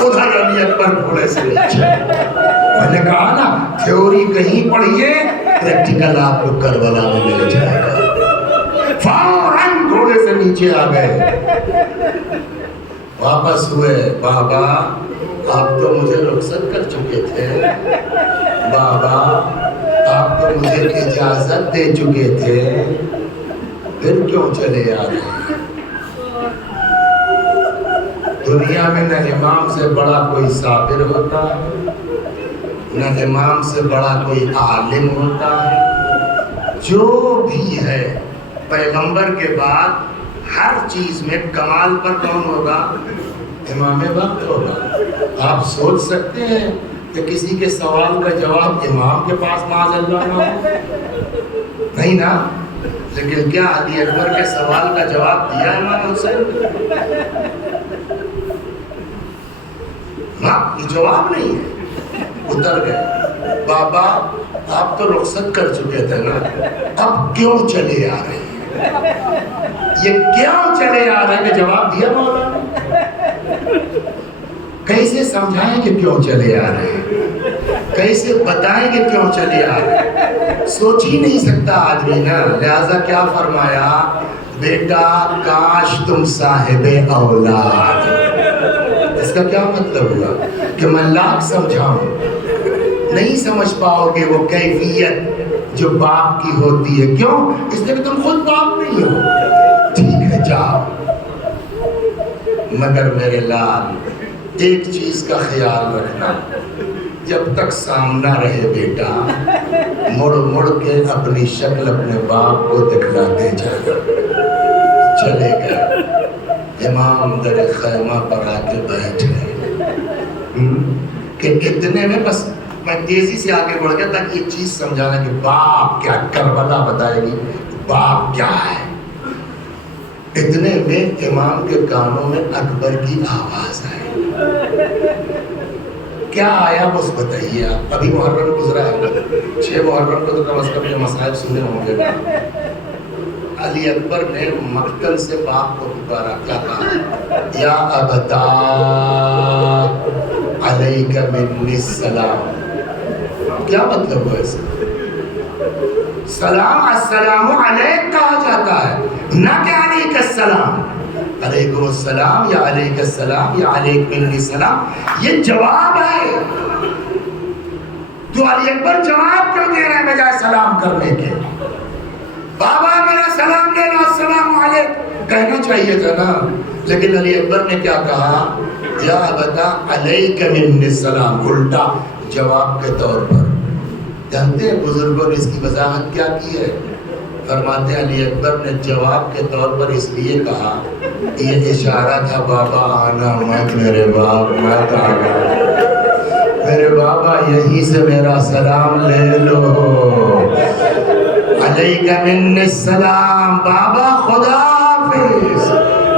ادھر علی اکبر گھوڑے سے نیچے۔ میں نے کہا نا تھیوری کہیں پڑھیے، پریکٹیکل آپ کو کربلا میں مل جائے گا۔ فوراً گھوڑے سے نیچے آ گئے، واپس ہوئے، بابا آپ تو مجھے رخصت کر چکے تھے، بابا آپ تو مجھے اجازت دے چکے تھے، پھر کیوں چلے آ گئے؟ دنیا میں نہ امام سے بڑا کوئی صابر ہوتا ہے، نہ امام سے بڑا کوئی عالم ہوتا ہے، جو بھی ہے پیغمبر کے بعد ہر چیز میں کمال پر کون ہوگا؟ امام وقت ہوگا۔ آپ سوچ سکتے ہیں کہ کسی کے سوال کا جواب امام کے پاس معاذ اللہ نہ ہو؟ نہیں نا، لیکن کیا علی اکبر کے سوال کا جواب دیا امام حسین؟ نا، یہ جواب نہیں ہے، اتر گئے۔ بابا آپ تو رخصت کر چکے تھے نا، اب کیوں چلے آ رہے ہیں؟ یہ کیوں چلے آ رہے ہیں کہ جواب دیا مولا نے؟ کیسے سمجھائیں کہ کیوں چلے آ رہے ہیں؟ کیسے بتائیں کہ کیوں چلے آ رہے ہیں؟ سوچ ہی نہیں سکتا آدمی نا، لہذا کیا فرمایا؟ بیٹا کاش تم صاحب اولاد۔ اس کا کیا مطلب ہوا؟ کہ میں لاکھ سمجھاؤں نہیں سمجھ پاؤ گے وہ کیفیت جو باپ کی ہوتی ہے۔ کیوں؟ اس لیے کہ تم خود باپ نہیں ہو۔ ٹھیک ہے جاؤ، مگر میرے لال ایک چیز کا خیال رکھنا، جب تک سامنا رہے بیٹا مڑ مڑ کے اپنی شکل اپنے باپ کو دکھلاتے جانا. چلے گئے امام در خیمہ پر آ کے بیٹھ گئے کہ اتنے میں بس میں تیزی سے آگے بڑھ گیا تاکہ یہ چیز سمجھانا کہ باپ کیا, کربلا بتائے گی باپ کیا ہے. اتنے میں امام کے کانوں میں اکبر کی آواز آئی. کیا آیا بس بتائیے آپ. ابھی محرم گزرا ہے, 6 محرم کو تو کم از کم یہ مسائل سنے ہوں گے. علی اکبر نے مقتل سے باپ کو پکارا, کیا کہا, یا ابتا علیک منی السلام. کیا مطلب ہے اس کا؟ سلام السلام علیک کہا جاتا ہے, نہ کہ علیک السلام. علیکم السلام یا علیک السلام یا علیک منی السلام, یہ جواب ہے. تو علی اکبر جواب کیوں دے رہے ہیں بجائے سلام کرنے کے؟ بابا میرا سلام لے لو, السلام علیکم کہنا چاہیے تھا نا. لیکن علی اکبر نے کیا کہا, یا ابتا علیک منی السلام, الٹا جواب کے طور پر. جانتے ہیں بزرگوں نے اس کی وضاحت کیا کی ہے؟ فرماتے ہیں علی اکبر نے جواب کے طور پر اس لیے کہا, یہ اشارہ تھا بابا آنا مت, میرے باپ مت آنا, میرے بابا یہیں سے میرا سلام لے لو. علیک منی السلام, بابا خدا حافظ,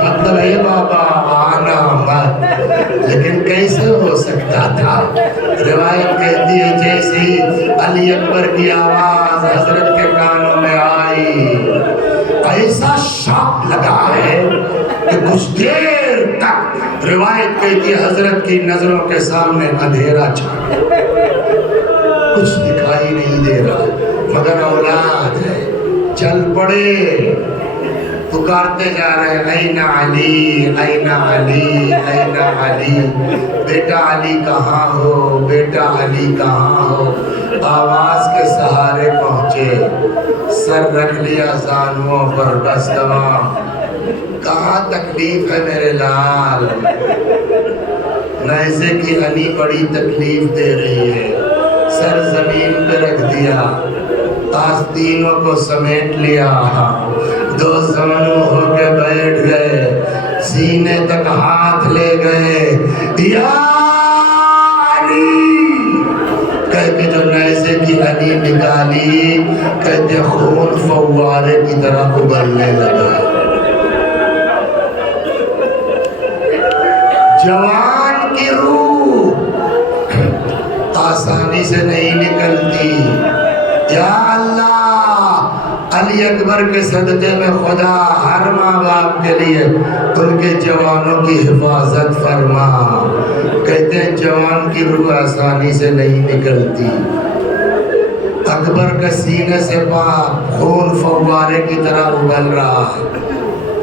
مطلب ہے بابا آنا مت. لیکن کیسے ہو سکتا تھا؟ روایت کہتی ہے جیسے ہی علی اکبر کی آواز حضرت کے کانوں میں آئی, ایسا شاک لگا ہے کہ کچھ دیر تک روایت کہتی ہے حضرت کی نظروں کے سامنے اندھیرا چھا گیا, کچھ دکھائی نہیں دے رہا, مگر اولاد ہے. چل پڑے, پکارتے جا رہے ہیں, این علی این علی این علی, بیٹا علی کہاں ہو, بیٹا علی کہاں ہو. آواز کے سہارے پہنچے, سر رکھ لیا زانووں پر, بس تمام. کہاں تکلیف ہے میرے لال, نیزے کی ہنی بڑی تکلیف دے رہی ہے. سر زمین پہ رکھ دیا, آستینوں کو سمیٹ لیا, دو زانو ہو کے بیٹھ گئے, سینے تک ہاتھ لے گئے, یا علی کہہ کے جو نیزے کی ہنی نکالی, کہتے خون فوارے کی طرح ابلنے لگا. جوان کی روح آسانی سے نہیں نکلتی. یا اللہ علی اکبر کے صدقے میں خدا ہر ماں باپ کے لیے ان کے جوانوں کی حفاظت فرما. کہتے ہیں جوان کی روح آسانی سے نہیں نکلتی. اکبر کا سینے سے پاک خون فوارے کی طرح ابل رہا ہے.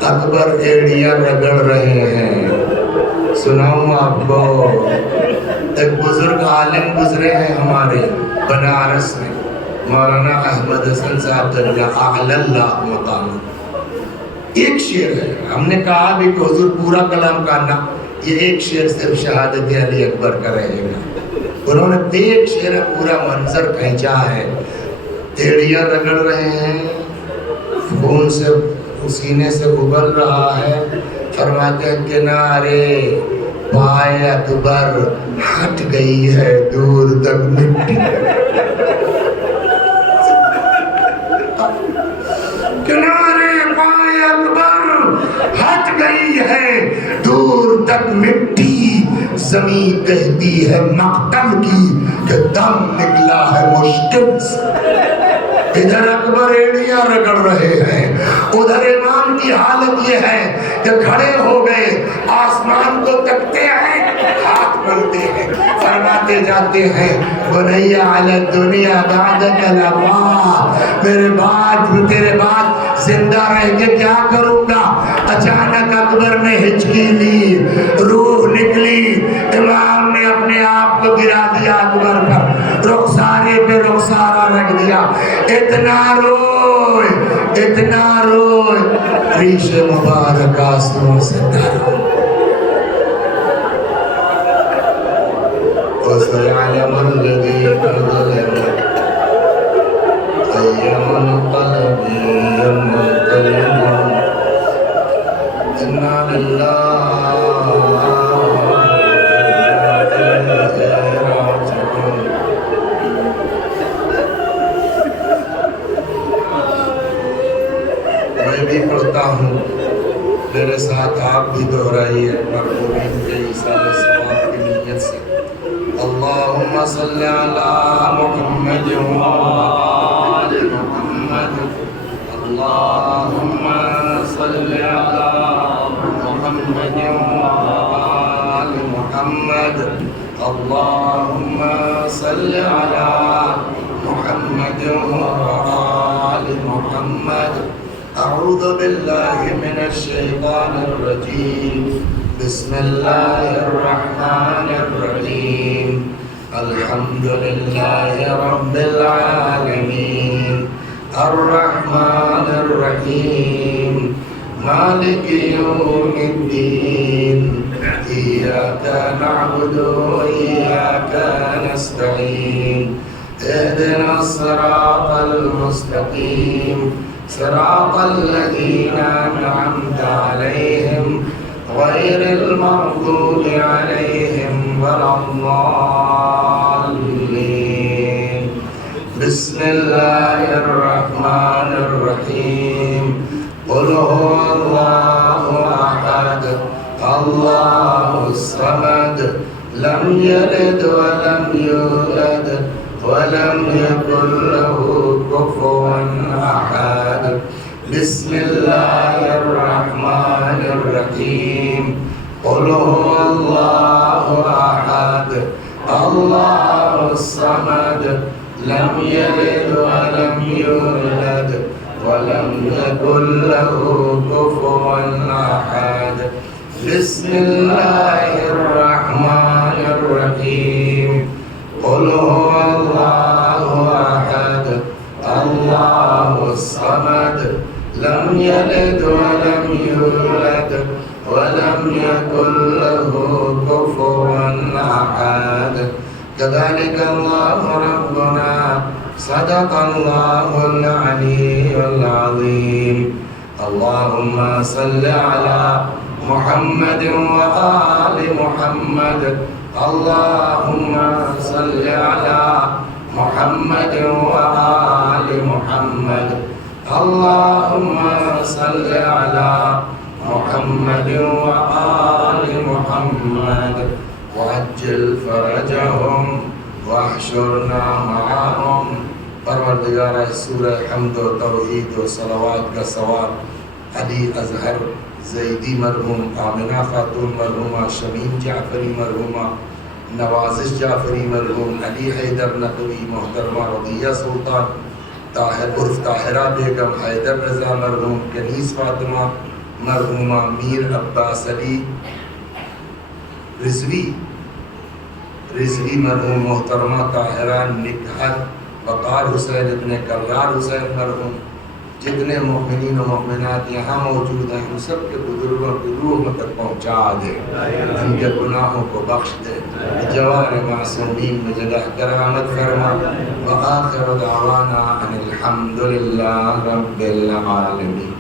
اکبر ایڑیاں رگڑ رہے ہیں. سناؤں آپ کو, ایک بزرگ عالم گزرے ہیں ہمارے بنارس میں, مولانا احمد حسن صاحب اعلی اللہ مقام. ایک شعر ہے, ہم نے کہا بھی کہ حضور پورا کلام کرنا, یہ ایک شعر صرف شہادت علی اکبر کا رہے گا. انہوں نے ایک شعر میں پورا منظر کھینچا ہے. ایڑیاں رگڑ رہے ہیں, خون سے سینے سے ابل رہا ہے. فرماتے ہیں کنارے پائے اکبر ہٹ گئی ہے دور تک مٹی. کنارے پائے اکبر ہٹ گئی ہے دور تک مٹی. زمین کہتی ہے مقتل کی کہ دم نکلا ہے مشکل سے. ادھر اکبر ایڑیاں رگڑ رہے ہیں, ادھر امام کی حالت یہ ہے کہ کھڑے ہو گئے, آسمان کو تکتے ہیں, ہاتھ ملتے ہیں, فرماتے جاتے ہیں بنیا علی دنیا بعدک لما, میرے بعد تیرے بعد زندہ رہ کے کیا کروں گا. اچانک اکبر نے ہچکی لی, روح نکلی, امام نے اپنے آپ کو گرا دیا اکبر پر, رخسارے پہ رخسارا رکھ دیا. اتنا روئے اتنا روئے, ریش مبارک آنسوؤں سے تر. وَسَيَعْلَمُ بھی پڑھتا ہوں، میرے ساتھ آپ بھی دہرائیے مرحومین کے ایصال ثواب کی نیت سے۔ اللہم صلی علی محمد وآل محمد، اللہم صلی علی محمد وآل محمد، اللہم صلی علی محمد وآل محمد۔ اعوذ باللہ من الشیطان الرجیم، بسم اللہ الرحمن الرحیم، الحمد للہ رب العالمین، الرحمن الرحیم، مالک یوم الدین، ایاک نعبد و ایاک نستعین، اهدنا الصراط المستقیم، صراط الذین انعمت علیہم غیر المغضوب علیہم ولا الضالین۔ بسم اللہ الرحمن الرحیم، قل هو اللہ احد اللہ الصمد، لم یلد ولم یولد ولم یکن له کفوا احد۔ بسم اللہ الرحمن الرحیم، قل هو اللہ احد اللہ الصمد، لم یلد ولم یولد ولم یکن له کفوا احد۔ بسم اللہ الرحمن الرحیم، قل هو اللہ احد اللہ الصمد، لم یلد ولم یولد ولم یکن له کفوا احد۔ كذلك الله ربنا صدق الله العلي العظيم۔ اللهم صل على محمد وآل محمد، اللهم صل على محمد وآل محمد، اللهم صل على محمد وآل محمد، وعجل فرجهم واحشرنا معهم۔ پروردگارہ سورہ حمد و توحید و صلوات کا ثواب علی اظہر زیدی مرحوم، آمنہ خاتون مرحومہ، شمیم جعفری مرحومہ، نوازش جعفری مرحوم، علی حیدر نقوی، محترمہ رضیہ سلطان، طاہر عرف طاہرہ بیگم، حیدر رضا مرحوم، کنیز فاطمہ مرحومہ، میر عباس علی رضوی مرحوم، محترمہ طاہرہ نکہت، وقار حسین ابن کرار حسین مرحوم، جتنے مومنین و مومنات یہاں موجود ہیں ان سب کے بزرگوں کی روح تک پہنچا دے، ان کے گناہوں کو بخش دے، جوار معصومین میں جگہ کرامت فرما۔ وآخر دعوانا ان الحمد للہ رب العالمین۔